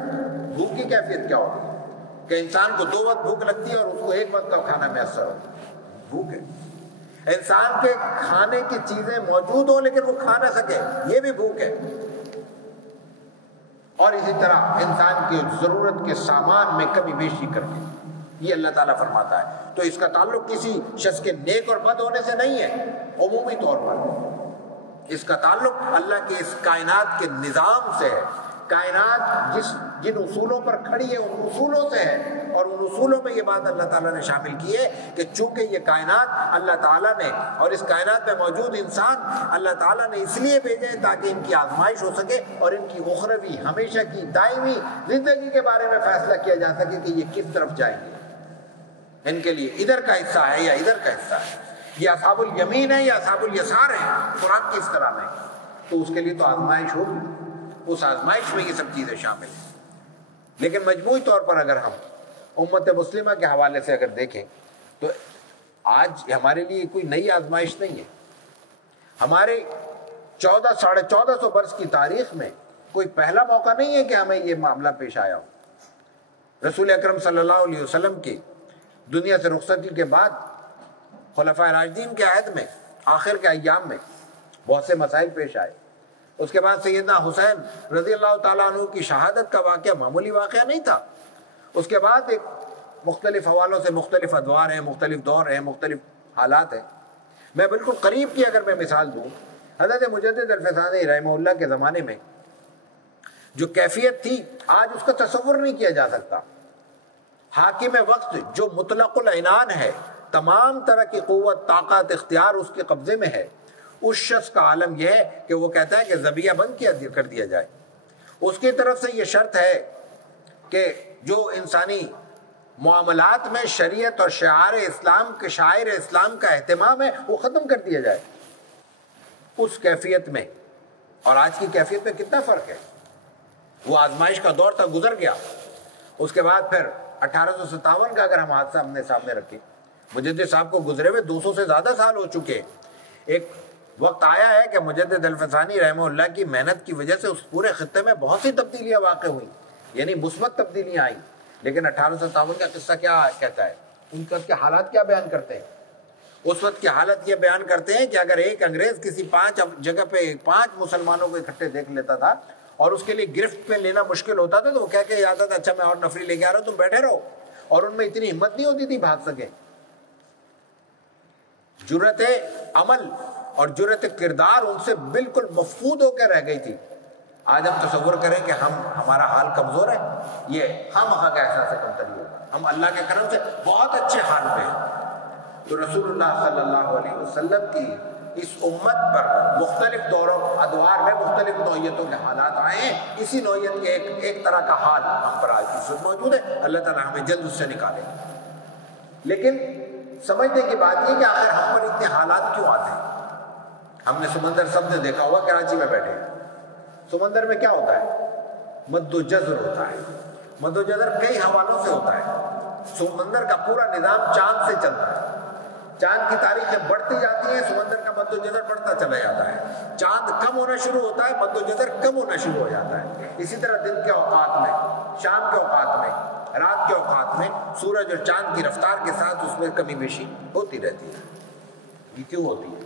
بھوک کی کیفیت کیا ہوتی ہے کہ انسان کو 2 وقت بھوک لگتی ہے اور اس کو 1 وقت کا کھانا میسر ہوتا ہے. بھوک ہے. انسان کے کھانے کی چیزیں موجود ہوں لیکن وہ کھا نہ سکے, یہ بھی بھوک ہے. اور اسی طرح انسان کی ضرورت کے سامان میں کمی بیشی کرنے, یہ اللہ تعالیٰ فرماتا ہے. تو اس کا تعلق کسی شخص کے نیک اور بد ہونے سے نہیں ہے, عمومی طور پر اس کا تعلق اللہ کے اس کائنات کے نظام سے ہے. کائنات جن اصولوں پر کھڑی ہے ان اصولوں سے ہے, اور ان اصولوں میں یہ بات اللہ تعالیٰ نے شامل کی ہے کہ چونکہ یہ کائنات اللہ تعالیٰ نے, اور اس کائنات میں موجود انسان اللہ تعالیٰ نے اس لیے بھیجے ہیں تاکہ ان کی آزمائش ہو سکے اور ان کی اخروی ہمیشہ کی دائمی زندگی کے بارے میں فیصلہ کیا جا سکے کہ یہ کس طرف جائیں گے. ان کے لیے ادھر کا حصہ ہے یا ادھر کا حصہ ہے, یہ اصحاب الیمین ہے یا اصحاب الیسار ہے قرآن کی اصطلاح میں. تو اس کے لیے تو آزمائش ہوگی, اس آزمائش میں یہ سب چیزیں شامل ہیں. لیکن مجموعی طور پر اگر ہم امت مسلمہ کے حوالے سے اگر دیکھیں تو آج ہمارے لیے کوئی نئی آزمائش نہیں ہے. ہمارے 1400-1450 برس کی تاریخ میں کوئی پہلا موقع نہیں ہے کہ ہمیں یہ معاملہ پیش آیا ہو. رسول اکرم صلی اللہ علیہ وسلم کی دنیا سے رخصتی کے بعد خلفائے راشدین کے عہد میں آخر کے ایام میں بہت سے مسائل پیش آئے. اس کے بعد سیدنا حسین رضی اللہ تعالیٰ عنہ کی شہادت کا واقعہ معمولی واقعہ نہیں تھا. اس کے بعد ایک مختلف حوالوں سے مختلف ادوار ہیں, مختلف دور ہیں, مختلف حالات ہیں. میں بالکل قریب کی اگر میں مثال دوں, حضرت مجدد الفسانی رحمہ اللہ کے زمانے میں جو کیفیت تھی آج اس کا تصور نہیں کیا جا سکتا. حاکم وقت جو مطلق العنان ہے, تمام طرح کی قوت, طاقت, اختیار اس کے قبضے میں ہے, اس شخص کا عالم یہ ہے کہ وہ کہتا ہے کہ ذبیحہ بند کر دیا جائے. اس کی طرف سے یہ شرط ہے کہ جو انسانی معاملات میں شریعت اور شعائر اسلام کا اہتمام ہے وہ ختم کر دیا جائے. اس کیفیت میں اور آج کی کیفیت میں کتنا فرق ہے. وہ آزمائش کا دور تھا, گزر گیا. اس کے بعد پھر 1857 کا اگر ہم حادثہ ہم نے سامنے رکھے, مجدد صاحب کو گزرے ہوئے 200 سے زیادہ سال ہو چکے. ایک وقت آیا ہے کہ مجدد الفسانی رحمہ اللہ کی محنت کی وجہ سے اس پورے خطے میں بہت سی تبدیلیاں واقع ہوئی, یعنی مثبت تبدیلیاں آئیں. لیکن 1857 کا قصہ کیا کہتا ہے؟ ان کے حالات کیا بیان کرتے ہیں؟ اس وقت کی حالت یہ بیان کرتے ہیں کہ اگر ایک انگریز کسی 5 جگہ پہ 5 مسلمانوں کو اکٹھے دیکھ لیتا تھا اور اس کے لیے گرفت پہ لینا مشکل ہوتا تھا تو وہ کہہ کے آتا تھا اچھا میں اور نفری لے کے آ رہا ہوں تم بیٹھے رہو، اور ان میں اتنی ہمت نہیں ہوتی تھی بھاگ سکے. جرأت عمل اور جرأت کردار ان سے بالکل مفقود ہو کے رہ گئی تھی. آج ہم تصور کریں کہ ہمارا حال کمزور ہے، یہ ہم کا احساس کمتری ہوگا. ہم اللہ کے کرم سے بہت اچھے حال پہ ہیں. تو رسول اللہ صلی اللہ علیہ وسلم کی اس امت پر مختلف دوروں ادوار میں مختلف نوعیتوں کے حالات آئے ہیں. اسی نوعیت کے ایک طرح کا حال ہم پر آج اس وقت موجود ہے. اللہ تعالیٰ ہمیں جلد اس سے نکالے. لیکن سمجھنے کی بات یہ کہ آخر ہم پر اتنے حالات کیوں آتے ہیں؟ ہم نے سمندر سب نے دیکھا ہوا، کراچی میں بیٹھے ہیں. سمندر میں کیا ہوتا ہے؟ مد و جزر ہوتا ہے. مد و جزر کئی حوالوں سے ہوتا ہے. سمندر کا پورا نظام چاند سے چلتا ہے. چاند کی تاریخیں بڑھتی جاتی ہیں، سمندر کا مد و جزر بڑھتا چلا جاتا ہے. چاند کم ہونا شروع ہوتا ہے، مد و جزر کم ہونا شروع ہو جاتا ہے. اسی طرح دن کے اوقات میں، شام کے اوقات میں، رات کے اوقات میں سورج اور چاند کی رفتار کے ساتھ اس میں کمی بیشی ہوتی رہتی ہے. یہ کیوں ہوتی ہے؟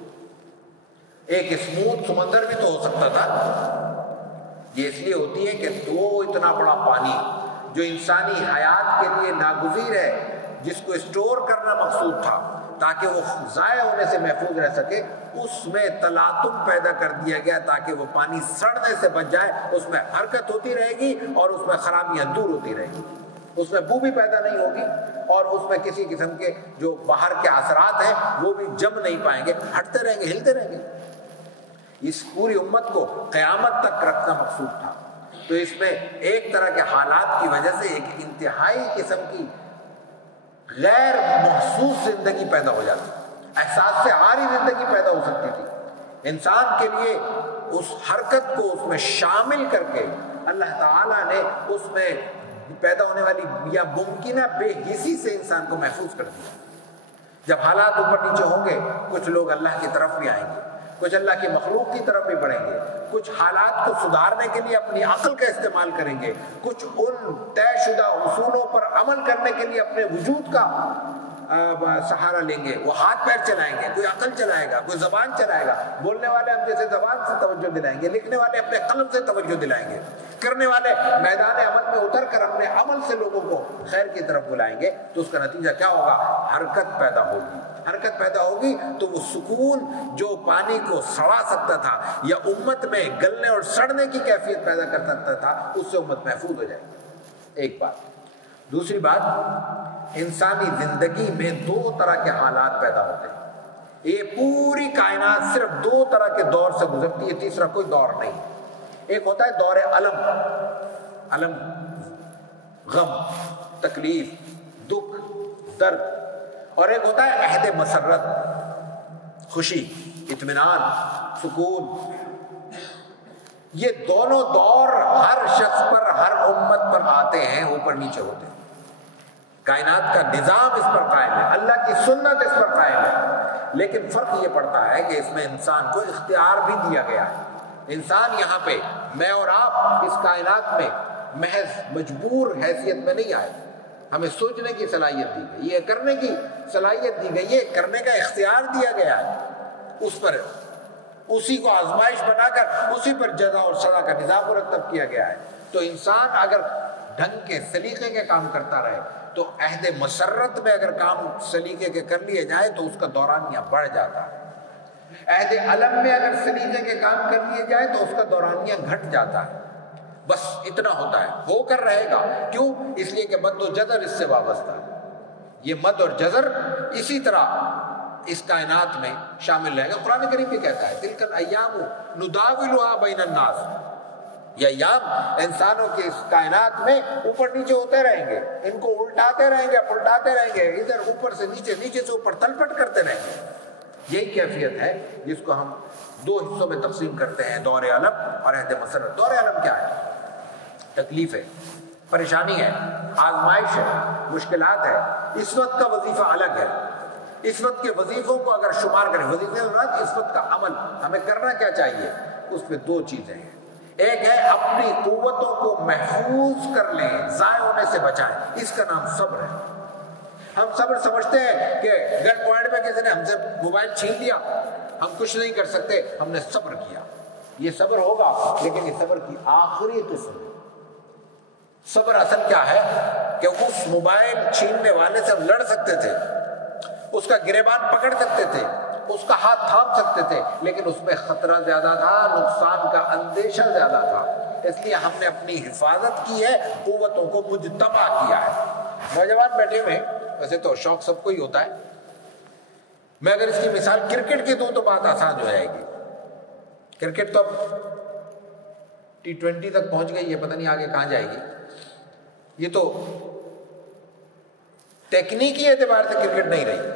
ایک اسموتھ سمندر بھی تو ہو سکتا تھا. یہ اس لیے ہوتی ہے کہ وہ اتنا بڑا پانی جو انسانی حیات کے لیے ناگزیر ہے، جس کو اسٹور کرنا مقصود تھا تاکہ وہ ضائع ہونے سے محفوظ رہ سکے، اس میں تلاطم پیدا کر دیا گیا تاکہ وہ پانی سڑنے سے بچ جائے. اس میں حرکت ہوتی رہے گی اور اس میں خرابیاں دور ہوتی رہے گی. اس میں بو بھی پیدا نہیں ہوگی اور اس میں کسی قسم کے جو باہر کے اثرات ہیں وہ بھی جم نہیں پائیں گے، ہٹتے رہیں گے، ہلتے رہیں گے. اس پوری امت کو قیامت تک رکھنا مقصود تھا. تو اس میں ایک طرح کے حالات کی وجہ سے ایک انتہائی قسم کی غیر محسوس زندگی پیدا ہو جاتی، احساس سے عاری زندگی پیدا ہو سکتی تھی. انسان کے لیے اس حرکت کو اس میں شامل کر کے اللہ تعالیٰ نے اس میں پیدا ہونے والی یا ممکنہ بے حسی سے انسان کو محفوظ کر دیا. جب حالات اوپر نیچے ہوں گے، کچھ لوگ اللہ کی طرف بھی آئیں گے، کچھ اللہ کی مخلوق کی طرف بھی بڑھیں گے، کچھ حالات کو سدھارنے کے لیے اپنی عقل کا استعمال کریں گے، کچھ ان طے شدہ اصولوں پر عمل کرنے کے لیے اپنے وجود کا سہارا لیں گے. وہ ہاتھ پیر چلائیں گے، کوئی عقل چلائے گا، کوئی زبان چلائے گا. بولنے والے ہم جیسے زبان سے توجہ دلائیں گے، لکھنے والے اپنے قلم سے توجہ دلائیں گے، کرنے والے میدان عمل میں اتر کر اپنے عمل سے لوگوں کو خیر کی طرف بلائیں گے. تو اس کا نتیجہ کیا ہوگا؟ حرکت پیدا ہوگی. حرکت پیدا ہوگی تو وہ سکون جو پانی کو سڑا سکتا تھا یا امت میں گلنے اور سڑنے کی کیفیت پیدا کر سکتا تھا، اس سے امت محفوظ ہو جائے. ایک بات. دوسری بات، انسانی زندگی میں 2 طرح کے حالات پیدا ہوتے ہیں. یہ پوری کائنات صرف 2 طرح کے دور سے گزرتی ہے، تیسرا کوئی دور نہیں. ایک ہوتا ہے دور علم، غم، تکلیف، دکھ، درد، اور ایک ہوتا ہے عہد مسرت، خوشی، اطمینان، سکون. یہ دونوں دور ہر شخص پر، ہر امت پر آتے ہیں، اوپر نیچے ہوتے ہیں. کائنات کا نظام اس پر قائم ہے، اللہ کی سنت اس پر قائم ہے. لیکن فرق یہ پڑتا ہے کہ اس میں انسان کو اختیار بھی دیا گیا ہے. انسان یہاں پہ، میں اور آپ اس کائنات میں محض مجبور حیثیت میں نہیں آئے. ہمیں سوچنے کی صلاحیت دی گئی، یہ کرنے کی صلاحیت دی گئی، یہ کرنے کا اختیار دیا گیا ہے. اس پر اسی کو آزمائش بنا کر اسی پر جزا اور سزا کا نظام مرتب کیا گیا ہے. تو انسان اگر ڈھنگ کے سلیقے کے کام کرتا رہے تو عہد مسرت میں اگر کام سلیقے کے کر لیے جائے تو اس کا دورانیہ بڑھ جاتا ہے. عہد علم میں اگر سلیقے کے کام کر لیے جائے تو اس کا دورانیہ گھٹ جاتا ہے. بس اتنا ہوتا ہے، ہو کر رہے گا. کیوں؟ اس لیے کہ مد و جزر اس سے وابستہ ہے. یہ مد اور جزر اسی طرح اس کائنات میں شامل رہے گا. قرآن کریم بھی کہتا ہے تلک الایام نداولها بین الناس. یہ ایام انسانوں کی اس کائنات میں اوپر نیچے ہوتے رہیں گے، ان کو الٹاتے رہیں گے، پلٹاتے رہیں گے، ادھر اوپر سے نیچے، نیچے سے اوپر تلپٹ کرتے رہیں گے. یہی کیفیت ہے جس کو ہم 2 حصوں میں تقسیم کرتے ہیں، دور علم اور عہد مسرت. دور علم کیا ہے؟ تکلیف ہے، پریشانی ہے، آزمائش ہے، مشکلات ہے. اس وقت کا وظیفہ الگ ہے. اس وقت کے وظیفوں کو اگر شمار کریں، وظیفے اس وقت کا عمل ہمیں کرنا کیا چاہیے، اس میں 2 چیزیں ہیں. ایک ہے اپنی قوتوں کو محفوظ کر لیں، ضائع ہونے سے بچائیں، اس کا نام صبر ہے۔ ہم صبر سمجھتے ہیں کہ گن پوائنٹ میں کسی نے ہم سے موبائل چھین لیا، ہم کچھ نہیں کر سکتے، ہم نے صبر کیا، یہ صبر ہوگا، لیکن یہ صبر کی آخری قسم ہے۔ صبر اصل کیا ہے کہ اس موبائل چھیننے والے سے ہم لڑ سکتے تھے، اس کا گریبان پکڑ سکتے تھے، اس کا ہاتھ تھام سکتے تھے، لیکن اس میں خطرہ زیادہ تھا، نقصان کا اندیشہ زیادہ تھا، اس لیے ہم نے اپنی حفاظت کی ہے، قوتوں کو مجتمع کیا ہے۔ نوجوان بیٹھے ہوئے، ویسے تو شوق سب کو ہی ہوتا ہے، میں اگر اس کی مثال کرکٹ کی دوں تو بات آسان ہو جائے گی۔ کرکٹ تو اب T20 تک پہنچ گئی ہے، پتہ نہیں آگے کہاں جائے گی۔ یہ تو تکنیکی اعتبار سے کرکٹ نہیں رہی۔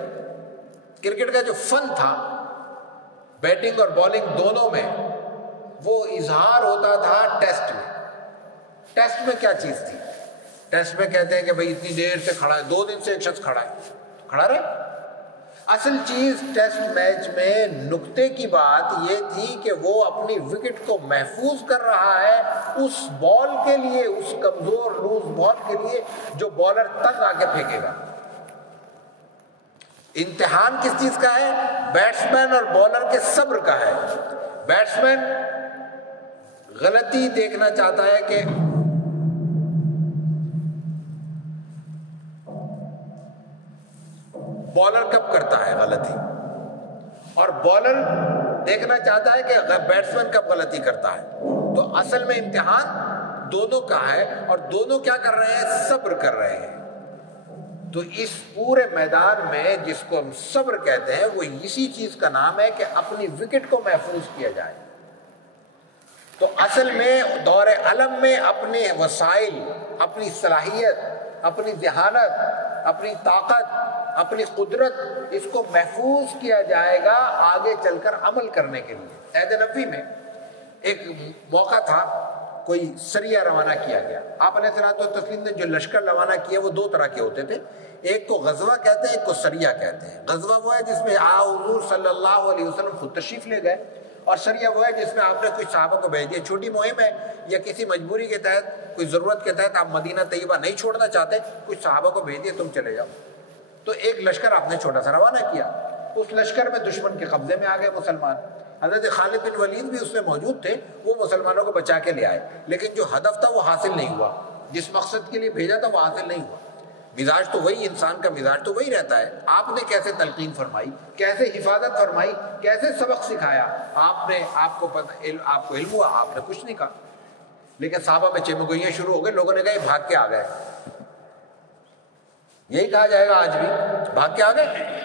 کرکٹ کا جو فن تھا بیٹنگ اور بالنگ دونوں میں، وہ اظہار ہوتا تھا ٹیسٹ میں۔ ٹیسٹ میں کیا چیز تھی؟ ٹیسٹ میں کہتے ہیں کہ بھئی اتنی دیر سے کھڑا ہے، 2 دن سے ایک شخص کھڑا ہے، کھڑا رہے۔ اصل چیز ٹیسٹ میچ میں نکتے کی بات یہ تھی کہ وہ اپنی وکٹ کو محفوظ کر رہا ہے اس بال کے لیے، اس کمزور لوز بال کے لیے جو بالر تنگ آ کے پھینکے گا۔ امتحان کس چیز کا ہے؟ بیٹسمین اور بالر کے صبر کا ہے۔ بیٹسمین غلطی دیکھنا چاہتا ہے کہ بالر کب کرتا ہے غلطی، اور بالر دیکھنا چاہتا ہے کہ بیٹسمین کب غلطی کرتا ہے۔ تو اصل میں امتحان دونوں کا ہے، اور دونوں کیا کر رہے ہیں؟ صبر کر رہے ہیں۔ تو اس پورے میدان میں جس کو ہم صبر کہتے ہیں، وہ اسی چیز کا نام ہے کہ اپنی وکٹ کو محفوظ کیا جائے۔ تو اصل میں دور علم میں اپنے وسائل، اپنی صلاحیت، اپنی ذہانت، اپنی طاقت، اپنی قدرت، اس کو محفوظ کیا جائے گا آگے چل کر عمل کرنے کے لیے۔ عہد نبوی میں ایک موقع تھا، کوئی سریہ روانہ کیا گیا۔ آپ علیہ الصلوۃ والتسلیم نے جو لشکر روانہ کیے وہ 2 طرح کے ہوتے تھے، ایک کو غزوہ کہتے ہیں، ایک کو سریہ کہتے ہیں۔ غزوہ وہ ہے جس میں حضور صلی اللہ علیہ وسلم خود تشریف لے گئے، اور سریہ وہ ہے جس میں آپ نے کچھ صحابہ کو بھیج دیا، چھوٹی مہم ہے، یا کسی مجبوری کے تحت، کوئی ضرورت کے تحت آپ مدینہ طیبہ نہیں چھوڑنا چاہتے، کچھ صحابہ کو بھیج دیا تم چلے جاؤ۔ تو ایک لشکر آپ نے چھوٹا سا روانہ کیا، اس لشکر میں دشمن کے قبضے میں آ گئے مسلمان۔ حضرت خالد بن ولید بھی اس میں موجود تھے، وہ مسلمانوں کو بچا کے لے آئے، لیکن جو ہدف تھا وہ حاصل نہیں ہوا، جس مقصد کے لیے بھیجا تھا وہ حاصل نہیں ہوا۔ مزاج تو وہی، انسان کا مزاج تو وہی رہتا ہے۔ آپ نے کیسے تلقین فرمائی، کیسے حفاظت فرمائی، کیسے سبق سکھایا، آپ کو علم ہوا، آپ نے کچھ نہیں کہا، لیکن صحابہ میں چمگوئیاں شروع ہو گئی، لوگوں نے کہا یہ بھاگ کے آ گئے۔ یہی کہا جائے گا آج بھی، بھاگ کے آ گئے۔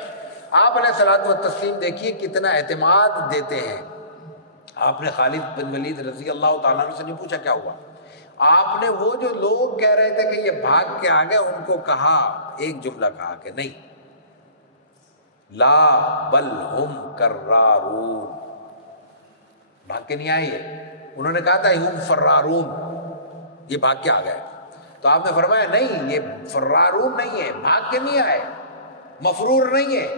آپ علیہ الصلوۃ والتسلیم دیکھیے کتنا اعتماد دیتے ہیں۔ آپ نے خالد بن ولید رضی اللہ تعالیٰ عنہ سے نہیں پوچھا کیا ہوا، آپ نے وہ جو لوگ کہہ رہے تھے کہ یہ بھاگ کے آ گئے، ان کو کہا، ایک جملہ کہا کہ نہیں، لا بل ہم کرارون، بھاگ کے نہیں آئے یہ، انہوں نے کہا تھا ہم فرارون، یہ بھاگ کے آ گئے۔ تو آپ نے فرمایا نہیں، یہ فرارون نہیں ہے، بھاگ کے نہیں آئے، مفرور نہیں ہے،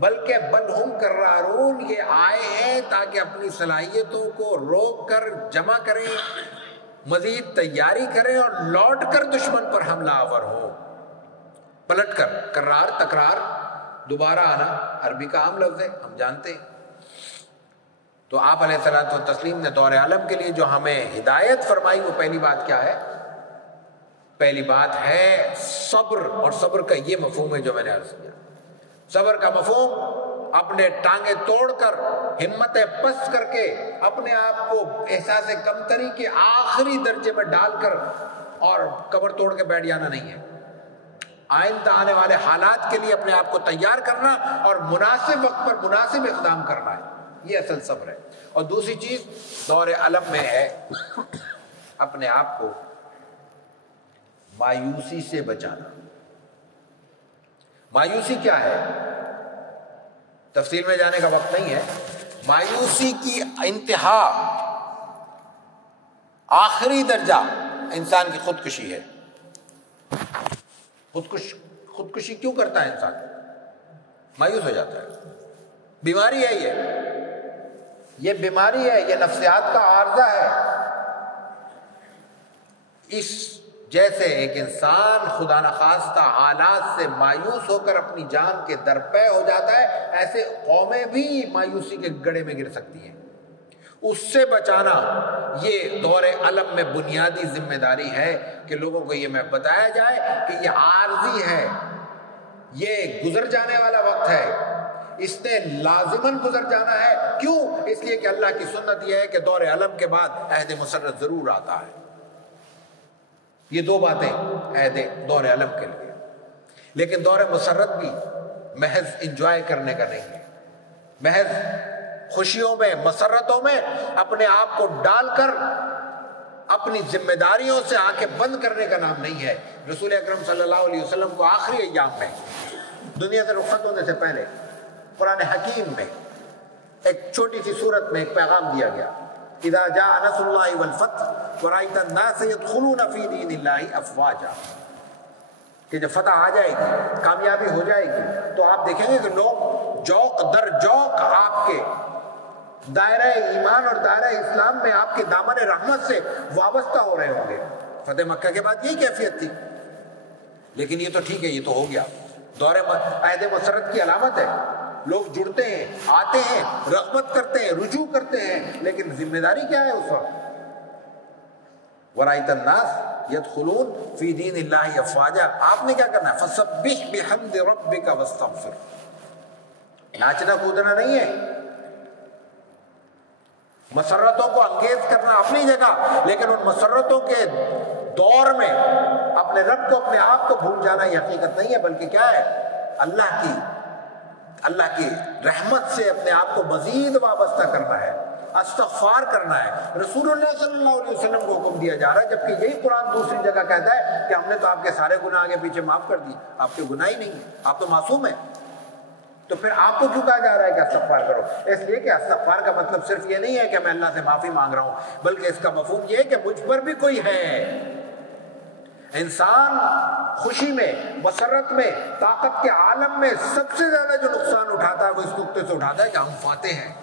بلکہ بل ہم کرارون، یہ آئے ہیں تاکہ اپنی صلاحیتوں کو روک کر جمع کریں، مزید تیاری کریں، اور لوٹ کر دشمن پر حملہ آور ہو، پلٹ کر۔ کرار تکرار، دوبارہ آنا، عربی کا عام لفظ ہے، ہم جانتے ہیں۔ تو آپ علیہ الصلوۃ والتسلیم نے دور عالم کے لیے جو ہمیں ہدایت فرمائی، وہ پہلی بات کیا ہے؟ پہلی بات ہے صبر، اور صبر کا یہ مفہوم ہے جو میں نے عرض کیا۔ صبر کا مفہوم اپنے ٹانگیں توڑ کر، ہمتیں پست کر کے، اپنے آپ کو احساس کمتری کے آخری درجے میں ڈال کر اور کمر توڑ کے بیٹھ جانا نہیں ہے۔ آئندہ آنے والے حالات کے لیے اپنے آپ کو تیار کرنا، اور مناسب وقت پر مناسب اقدام کرنا ہے، یہ اصل صبر ہے۔ اور دوسری چیز دور علم میں ہے اپنے آپ کو مایوسی سے بچانا۔ مایوسی کیا ہے؟ تفصیل میں جانے کا وقت نہیں ہے۔ مایوسی کی انتہا، آخری درجہ انسان کی خودکشی ہے۔ خودکشی کیوں کرتا ہے انسان؟ مایوس ہو جاتا ہے۔ بیماری ہے یہ بیماری ہے، یہ نفسیات کا عارضہ ہے۔ اس جیسے ایک انسان خدا نخواستہ حالات سے مایوس ہو کر اپنی جان کے درپے ہو جاتا ہے، ایسے قومیں بھی مایوسی کے گڑھے میں گر سکتی ہیں۔ اس سے بچانا یہ دور علم میں بنیادی ذمہ داری ہے کہ لوگوں کو یہ میں بتایا جائے کہ یہ عارضی ہے، یہ گزر جانے والا وقت ہے، اس نے لازماً گزر جانا ہے۔ کیوں؟ اس لیے کہ اللہ کی سنت یہ ہے کہ دور علم کے بعد عہد مسرت ضرور آتا ہے۔ یہ دو باتیں عہد دور علم کے لیے، لیکن دور مسرت بھی محض انجوائے کرنے کا نہیں ہے، محض خوشیوں میں مسرتوں میں اپنے آپ کو ڈال کر اپنی ذمہ داریوں سے آنکھیں بند کرنے کا نام نہیں ہے۔ رسول اکرم صلی اللہ علیہ وسلم کو آخری ایام میں دنیا سے رخصت ہونے سے پہلے قرآن حکیم میں ایک چھوٹی سی صورت میں ایک پیغام دیا گیا، اذا جاء نصر اللہ والفتح ورأیت الناس يدخلون فی دین اللہ افواجا، کہ جب فتح آ جائے گی، کامیابی ہو جائے گی، تو آپ دیکھیں گے کہ لوگ جوق در جوق آپ کے دائرہ ایمان اور دائرہ اسلام میں آپ کے دامن رحمت سے وابستہ ہو رہے ہوں گے۔ فتح مکہ کے بعد یہی کیفیت تھی، لیکن یہ تو ٹھیک ہے، یہ تو ہو گیا، دور عہد مسرت کی علامت ہے۔ لوگ جڑتے ہیں، آتے ہیں، رغبت کرتے ہیں، رجوع کرتے ہیں، لیکن ذمہ داری کیا ہے اس وقت؟ وَرَأَيْتَ النَّاسَ يَدْخُلُونَ فِي دِينِ اللَّهِ أَفْوَاجًا، آپ نے کیا کرنا ہے؟ فَسَبِّحْ بِحَمْدِ رَبِّكَ وَاسْتَغْفِرْ، ناچنا کودنا نہیں ہے، مسرتوں کو انگیز کرنا اپنی جگہ، لیکن ان مسرتوں کے دور میں اپنے رب کو، اپنے آپ کو بھول جانا یہ حقیقت نہیں ہے، بلکہ کیا ہے؟ اللہ کی رحمت سے اپنے آپ کو مزید وابستہ کرنا ہے، استغفار کرنا ہے۔ رسول اللہ صلی اللہ علیہ وسلم کو حکم دیا جا رہا ہے، جبکہ یہی قرآن دوسری جگہ کہتا ہے کہ ہم نے تو آپ کے سارے گناہ آگے پیچھے معاف کر دی، آپ کے گناہ ہی نہیں ہیں، آپ تو معصوم ہیں۔ تو پھر آپ کو کیوں کہا جا رہا ہے کہ استغفار کرو؟ اس لیے کہ استغفار کا مطلب صرف یہ نہیں ہے کہ میں اللہ سے معافی مانگ رہا ہوں، بلکہ اس کا مفہوم یہ ہے کہ مجھ پر بھی کوئی ہے۔ انسان خوشی میں، مسرت میں، طاقت کے عالم میں سب سے زیادہ جو نقصان اٹھاتا ہے وہ اس نقطے سے اٹھاتا ہے کہ ہم فاتح ہیں،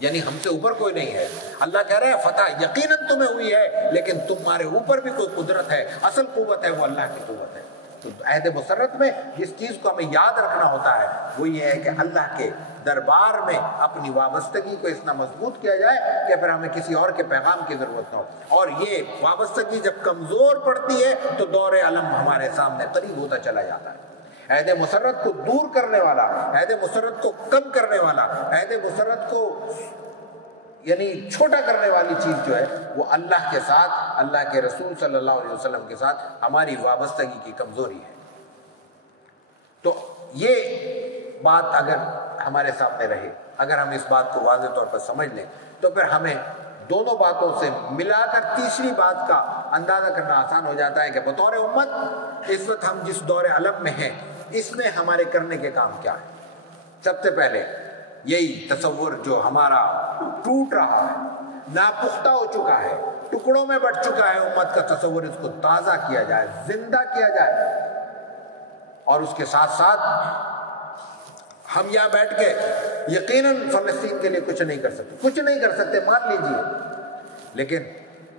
یعنی ہم سے اوپر کوئی نہیں ہے۔ اللہ کہہ رہے ہیں فتح یقیناً تمہیں ہوئی ہے، لیکن تمہارے اوپر بھی کوئی قدرت ہے، اصل قوت ہے وہ اللہ کی قوت ہے۔ تو عہد مسرت میں جس چیز کو ہمیں یاد رکھنا ہوتا ہے وہ یہ ہے کہ اللہ کے دربار میں اپنی وابستگی کو اتنا مضبوط کیا جائے کہ پھر ہمیں کسی اور کے پیغام کی ضرورت نہ ہو، اور یہ وابستگی جب کمزور پڑتی ہے تو دور علم ہمارے سامنے قریب ہوتا چلا جاتا ہے۔ عہد مسرت کو دور کرنے والا، عہد مسرت کو کم کرنے والا، عہد مسرت کو یعنی چھوٹا کرنے والی چیز جو ہے وہ اللہ کے ساتھ، اللہ کے رسول صلی اللہ علیہ وسلم کے ساتھ ہماری وابستگی کی کمزوری ہے۔ تو یہ بات اگر ہمارے سامنے رہے، اگر ہم اس بات کو واضح طور پر سمجھ لیں، تو پھر ہمیں دونوں باتوں سے ملا کر تیسری بات کا اندازہ کرنا آسان ہو جاتا ہے کہ بطور امت اس وقت ہم جس دور علم میں ہیں اس میں ہمارے کرنے کے کام کیا ہے۔ سب سے پہلے یہی تصور جو ہمارا ٹوٹ رہا ہے، ناپختہ ہو چکا ہے، ٹکڑوں میں بٹ چکا ہے امت کا تصور، اس کو تازہ کیا جائے، زندہ کیا جائے۔ اور اس کے ساتھ ساتھ ہم یہاں بیٹھ کے یقیناً فلسطین کے لیے کچھ نہیں کر سکتے مان لیجیے، لیکن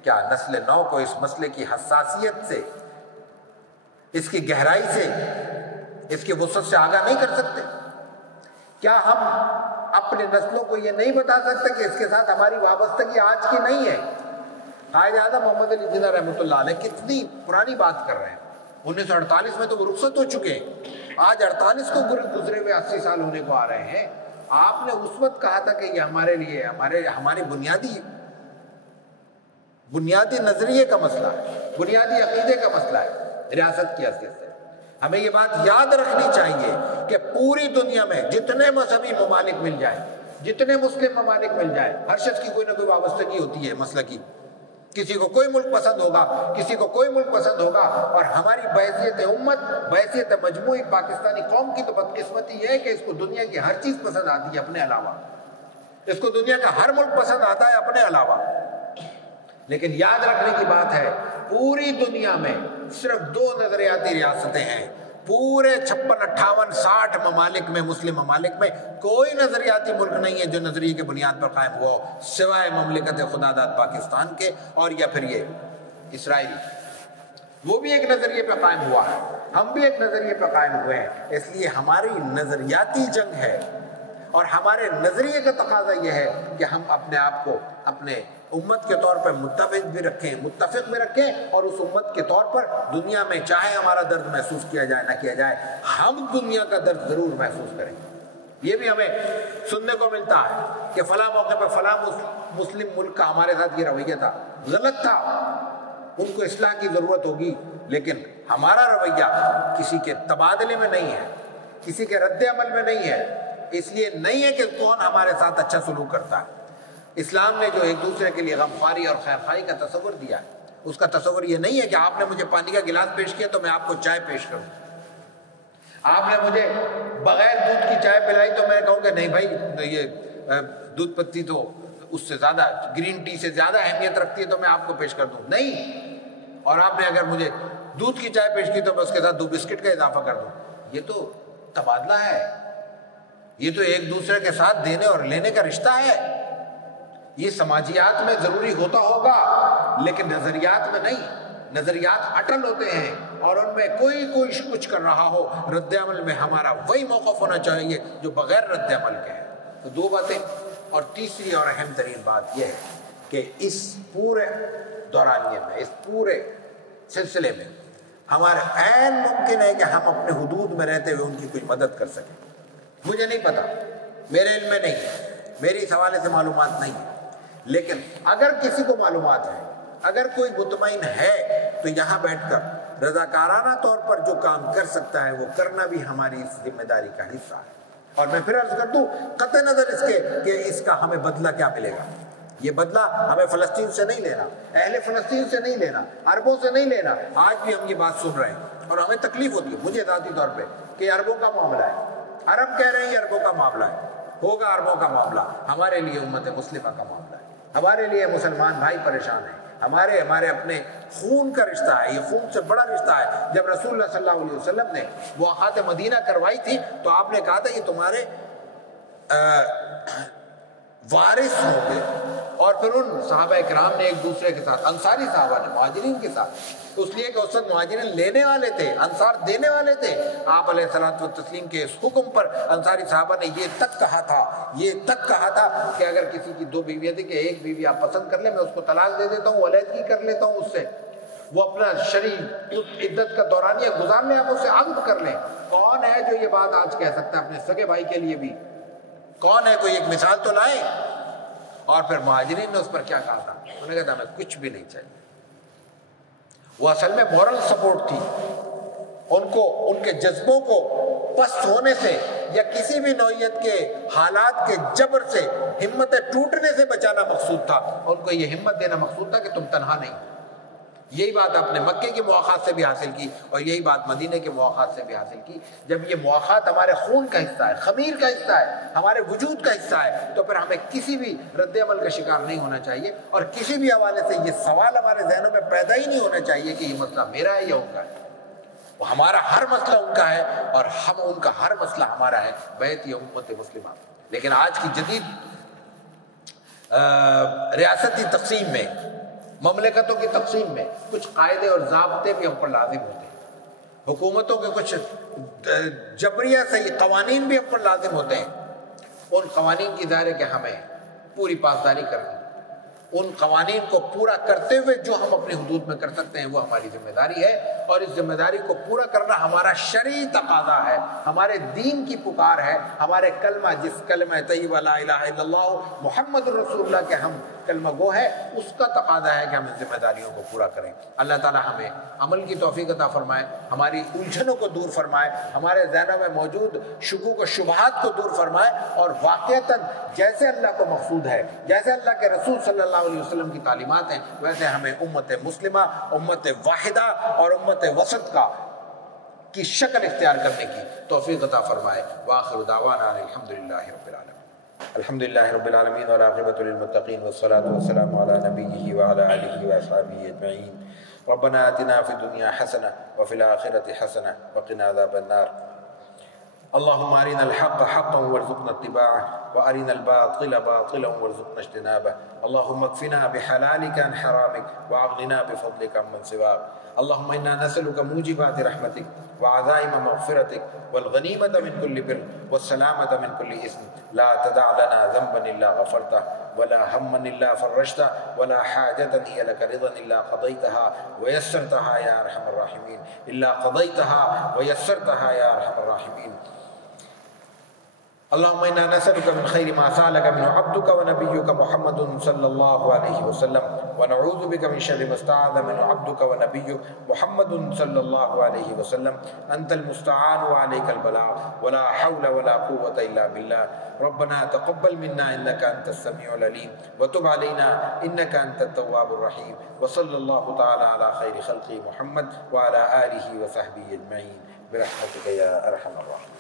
کیا نسل نو کو اس مسئلے کی حساسیت سے، اس کی گہرائی سے، اس کی وسعت سے آگاہ نہیں کر سکتے؟ کیا ہم اپنے نسلوں کو یہ نہیں بتا سکتے کہ اس کے ساتھ ہماری وابستگی آج کی نہیں ہے؟ قائد اعظم محمد علی جناح رحمۃ اللہ علیہ کتنی پرانی بات کر رہے ہیں، 1948 میں تو وہ رخصت ہو چکے ہیں، آج 48 کو گزرے ہوئے 80 سال ہونے کو آ رہے ہیں۔ آپ نے اس وقت کہا تھا کہ یہ ہمارے لیے ہمارے بنیادی نظریے کا مسئلہ ہے، بنیادی عقیدے کا مسئلہ ہے ریاست کی حیثیت سے۔ ہمیں یہ بات یاد رکھنی چاہیے کہ پوری دنیا میں جتنے مذہبی ممالک مل جائیں، جتنے مسلم ممالک مل جائیں، ہر شخص کی کوئی نہ کوئی وابستگی ہوتی ہے مسئلہ کی، کسی کو کوئی ملک پسند ہوگا، کسی کو کوئی ملک پسند ہوگا، اور ہماری بحیثیت امت، بحیثیت مجموعی پاکستانی قوم کی تو بدقسمتی یہ ہے کہ اس کو دنیا کی ہر چیز پسند آتی ہے اپنے علاوہ، اس کو دنیا کا ہر ملک پسند آتا ہے اپنے علاوہ۔ لیکن یاد رکھنے کی بات ہے پوری دنیا میں صرف 2 نظریاتی ریاستیں ہیں، پورے 56 58 60 ممالک میں، مسلم ممالک میں کوئی نظریاتی ملک نہیں ہے جو نظریے کے بنیاد پر قائم ہوا ہو، سوائے مملکت خدا داد پاکستان کے، اور یا پھر یہ اسرائیل وہ بھی ایک نظریے پہ قائم ہوا ہے، ہم بھی ایک نظریے پہ قائم ہوئے ہیں. اس لیے ہماری نظریاتی جنگ ہے، اور ہمارے نظریے کا تقاضا یہ ہے کہ ہم اپنے آپ کو اپنے امت کے طور پر متفق بھی رکھیں اور اس امت کے طور پر دنیا میں چاہے ہمارا درد محسوس کیا جائے نہ کیا جائے، ہم دنیا کا درد ضرور محسوس کریں. یہ بھی ہمیں سننے کو ملتا ہے کہ فلاں موقع پر فلاں مسلم ملک کا ہمارے ساتھ یہ رویہ تھا، غلط تھا، ان کو اصلاح کی ضرورت ہوگی، لیکن ہمارا رویہ کسی کے تبادلے میں نہیں ہے، کسی کے رد عمل میں نہیں ہے. اس لیے نہیں ہے کہ کون ہمارے ساتھ اچھا سلوک کرتا ہے. اسلام نے جو ایک دوسرے کے لیے غمخواری اور خیرخواہی کا تصور دیا ہے، اس کا تصور یہ نہیں ہے کہ آپ نے مجھے پانی کا گلاس پیش کیا تو میں آپ کو چائے پیش کروں، آپ نے مجھے بغیر دودھ کی چائے پلائی تو میں کہوں کہ نہیں بھائی یہ دودھ پتی تو اس سے زیادہ، گرین ٹی سے زیادہ اہمیت رکھتی ہے تو میں آپ کو پیش کر دوں. نہیں. اور آپ نے اگر مجھے دودھ کی چائے پیش کی تو میں اس کے ساتھ 2 بسکٹ کا اضافہ کر دوں. یہ تو تبادلہ ہے، یہ تو ایک دوسرے کے ساتھ دینے اور لینے کا رشتہ ہے. یہ سماجیات میں ضروری ہوتا ہوگا لیکن نظریات میں نہیں. نظریات اٹل ہوتے ہیں اور ان میں کوئی کچھ کر رہا ہو، رد عمل میں ہمارا وہی موقف ہونا چاہیے جو بغیر رد عمل کے ہے. تو 2 باتیں. اور تیسری اور اہم ترین بات یہ ہے کہ اس پورے دورانیے میں، اس پورے سلسلے میں ہمارے عین ممکن ہے کہ ہم اپنے حدود میں رہتے ہوئے ان کی کوئی مدد کر سکیں. مجھے نہیں پتا، میرے علم میں نہیں ہے، میری اس حوالے سے معلومات نہیں ہے، لیکن اگر کسی کو معلومات ہے، اگر کوئی مطمئن ہے تو یہاں بیٹھ کر رضاکارانہ طور پر جو کام کر سکتا ہے وہ کرنا بھی ہماری اس ذمہ داری کا حصہ ہے. اور میں پھر عرض کر دوں، قطع نظر اس کے کہ اس کا ہمیں بدلہ کیا ملے گا. یہ بدلہ ہمیں فلسطین سے نہیں لینا، اہل فلسطین سے نہیں لینا، عربوں سے نہیں لینا. آج بھی ہم یہ بات سن رہے ہیں اور ہمیں تکلیف ہوتی ہے، مجھے ذاتی طور پہ، کہ عربوں کا معاملہ ہے، عرب کہہ رہے ہیں یہ عربوں کا معاملہ ہے. ہوگا عربوں کا معاملہ، ہمارے لیے امت مسلمہ کا معاملہ ہے، ہمارے لیے مسلمان بھائی پریشان ہیں، ہمارے اپنے خون کا رشتہ ہے، یہ خون سے بڑا رشتہ ہے. جب رسول اللہ صلی اللہ علیہ وسلم نے مواخات مدینہ کروائی تھی تو آپ نے کہا تھا یہ تمہارے وارث ہوں گے. اور پھر ان صحابہ کرام نے ایک دوسرے کے ساتھ، انصاری صحابہ نے مہاجرین کے ساتھ، اس لیے کہ اس وقت مہاجرین لینے والے تھے، انصار دینے والے تھے. آپ علیہ الصلوۃ والتسلیم کے اس حکم پر انصاری صحابہ نے یہ تک کہا تھا کہ اگر کسی کی 2 بیویاں تھیں کہ ایک بیوی آپ پسند کر لیں، میں اس کو طلاق دے دیتا ہوں، علیحدگی کر لیتا ہوں اس سے، وہ اپنا شرعی عدت کا دورانیہ گزار لیں، آپ اس سے عقد کر لیں. کون ہے جو یہ بات آج کہہ سکتا ہے اپنے سگے بھائی کے لیے بھی؟ کون ہے؟ کوئی ایک مثال تو لائیں. اور پھر مہاجرین نے اس پر کیا کہا تھا؟ انہوں نے کہا تھا ہمیں کچھ بھی نہیں چاہیے. وہ اصل میں مورل سپورٹ تھی، ان کے جذبوں کو پست ہونے سے یا کسی بھی نوعیت کے حالات کے جبر سے، ہمت ٹوٹنے سے بچانا مقصود تھا. ان کو یہ ہمت دینا مقصود تھا کہ تم تنہا نہیں. یہی بات آپ نے مکے کی مواخات سے بھی حاصل کی اور یہی بات مدینے کے مواخات سے بھی حاصل کی. جب یہ مواخات ہمارے خون کا حصہ ہے، خمیر کا حصہ ہے، ہمارے وجود کا حصہ ہے، تو پھر ہمیں کسی بھی رد عمل کا شکار نہیں ہونا چاہیے اور کسی بھی حوالے سے یہ سوال ہمارے ذہنوں میں پیدا ہی نہیں ہونا چاہیے کہ یہ مسئلہ میرا ہے یا ان کا ہے. وہ ہمارا ہر مسئلہ ان کا ہے اور ہم ان کا ہر مسئلہ ہمارا ہے، بیت یہ امت مسلمہ. لیکن آج کی جدید ریاستی تقسیم میں، مملکتوں کی تقسیم میں کچھ قاعدے اور ضابطے بھی ہم پر لازم ہوتے ہیں، حکومتوں کے کچھ جبریہ صحیح قوانین بھی ہم پر لازم ہوتے ہیں. ان قوانین کی ظاہر ہے کہ ہمیں پوری پاسداری کرنی، ان قوانین کو پورا کرتے ہوئے جو ہم اپنی حدود میں کر سکتے ہیں وہ ہماری ذمہ داری ہے. اور اس ذمہ داری کو پورا کرنا ہمارا شرعی تقاضا ہے، ہمارے دین کی پکار ہے. ہمارے کلمہ، جس کلمہ طیبہ لا الہ الا اللہ محمد رسول اللہ کے ہم کلمہ گو ہے، اس کا تقاضا ہے کہ ہم ذمہ داریوں کو پورا کریں. اللہ تعالی ہمیں عمل کی توفیق عطا فرمائے، ہماری الجھنوں کو دور فرمائے، ہمارے ذہنوں میں موجود شکوک و شبہات کو دور فرمائے اور واقعتاً جیسے اللہ کو مقصود ہے، جیسے اللہ کے رسول صلی اللہ علیہ وسلم کی تعلیمات ہیں، ویسے ہمیں امت مسلمہ، امت واحدہ اور امت وسط کی شکل اختیار کرنے کی توفیق عطا فرمائے. وآخر دعوانا الحمدللہ رب العالمین. الحمدللہ رب العالمین والعاقبۃ للمتقین والصلاة والسلام علی نبیہ وعلی آلہ واصحابہ اجمعین. ربنا آتنا فی الدنیا حسنہ وفی الآخرۃ حسنہ وقنا عذاب النار. اللهم أرنا الحق حقا وارزقنا اتباعه وأرنا الباطل باطلا وارزقنا اجتنابه. اللهم اكفنا بحلالك عن حرامك وأغننا بفضلك عمن سواك. اللهم إنا نسألك موجبات رحمتك وعزائم مغفرتك والغنيمة من كل بر والسلامة من كل إثم. لا تدع لنا ذنبا إلا غفرته ولا هما إلا فرجته ولا حاجة هي لك رضا إلا قضيتها ويسرتها يا أرحم الراحمين إلا قضيتها ويسرتها يا أرحم الراحمين. اللهم إنا نسألك من خير ما سألك منه عبدك ونبيك محمد صلى الله عليه وسلم ونعوذ بك من شر ما استعاذ منه عبدك ونبيك محمد صلى الله عليه وسلم. أنت المستعان وعليك البلاغ ولا حول ولا قوة إلا بالله. ربنا تقبل منا إنك أنت السميع العليم وتب علينا إنك أنت التواب الرحيم. وصلى الله تعالى على خير خلقه محمد وعلى آله وصحبه أجمعين برحمتك يا أرحم الراحمين.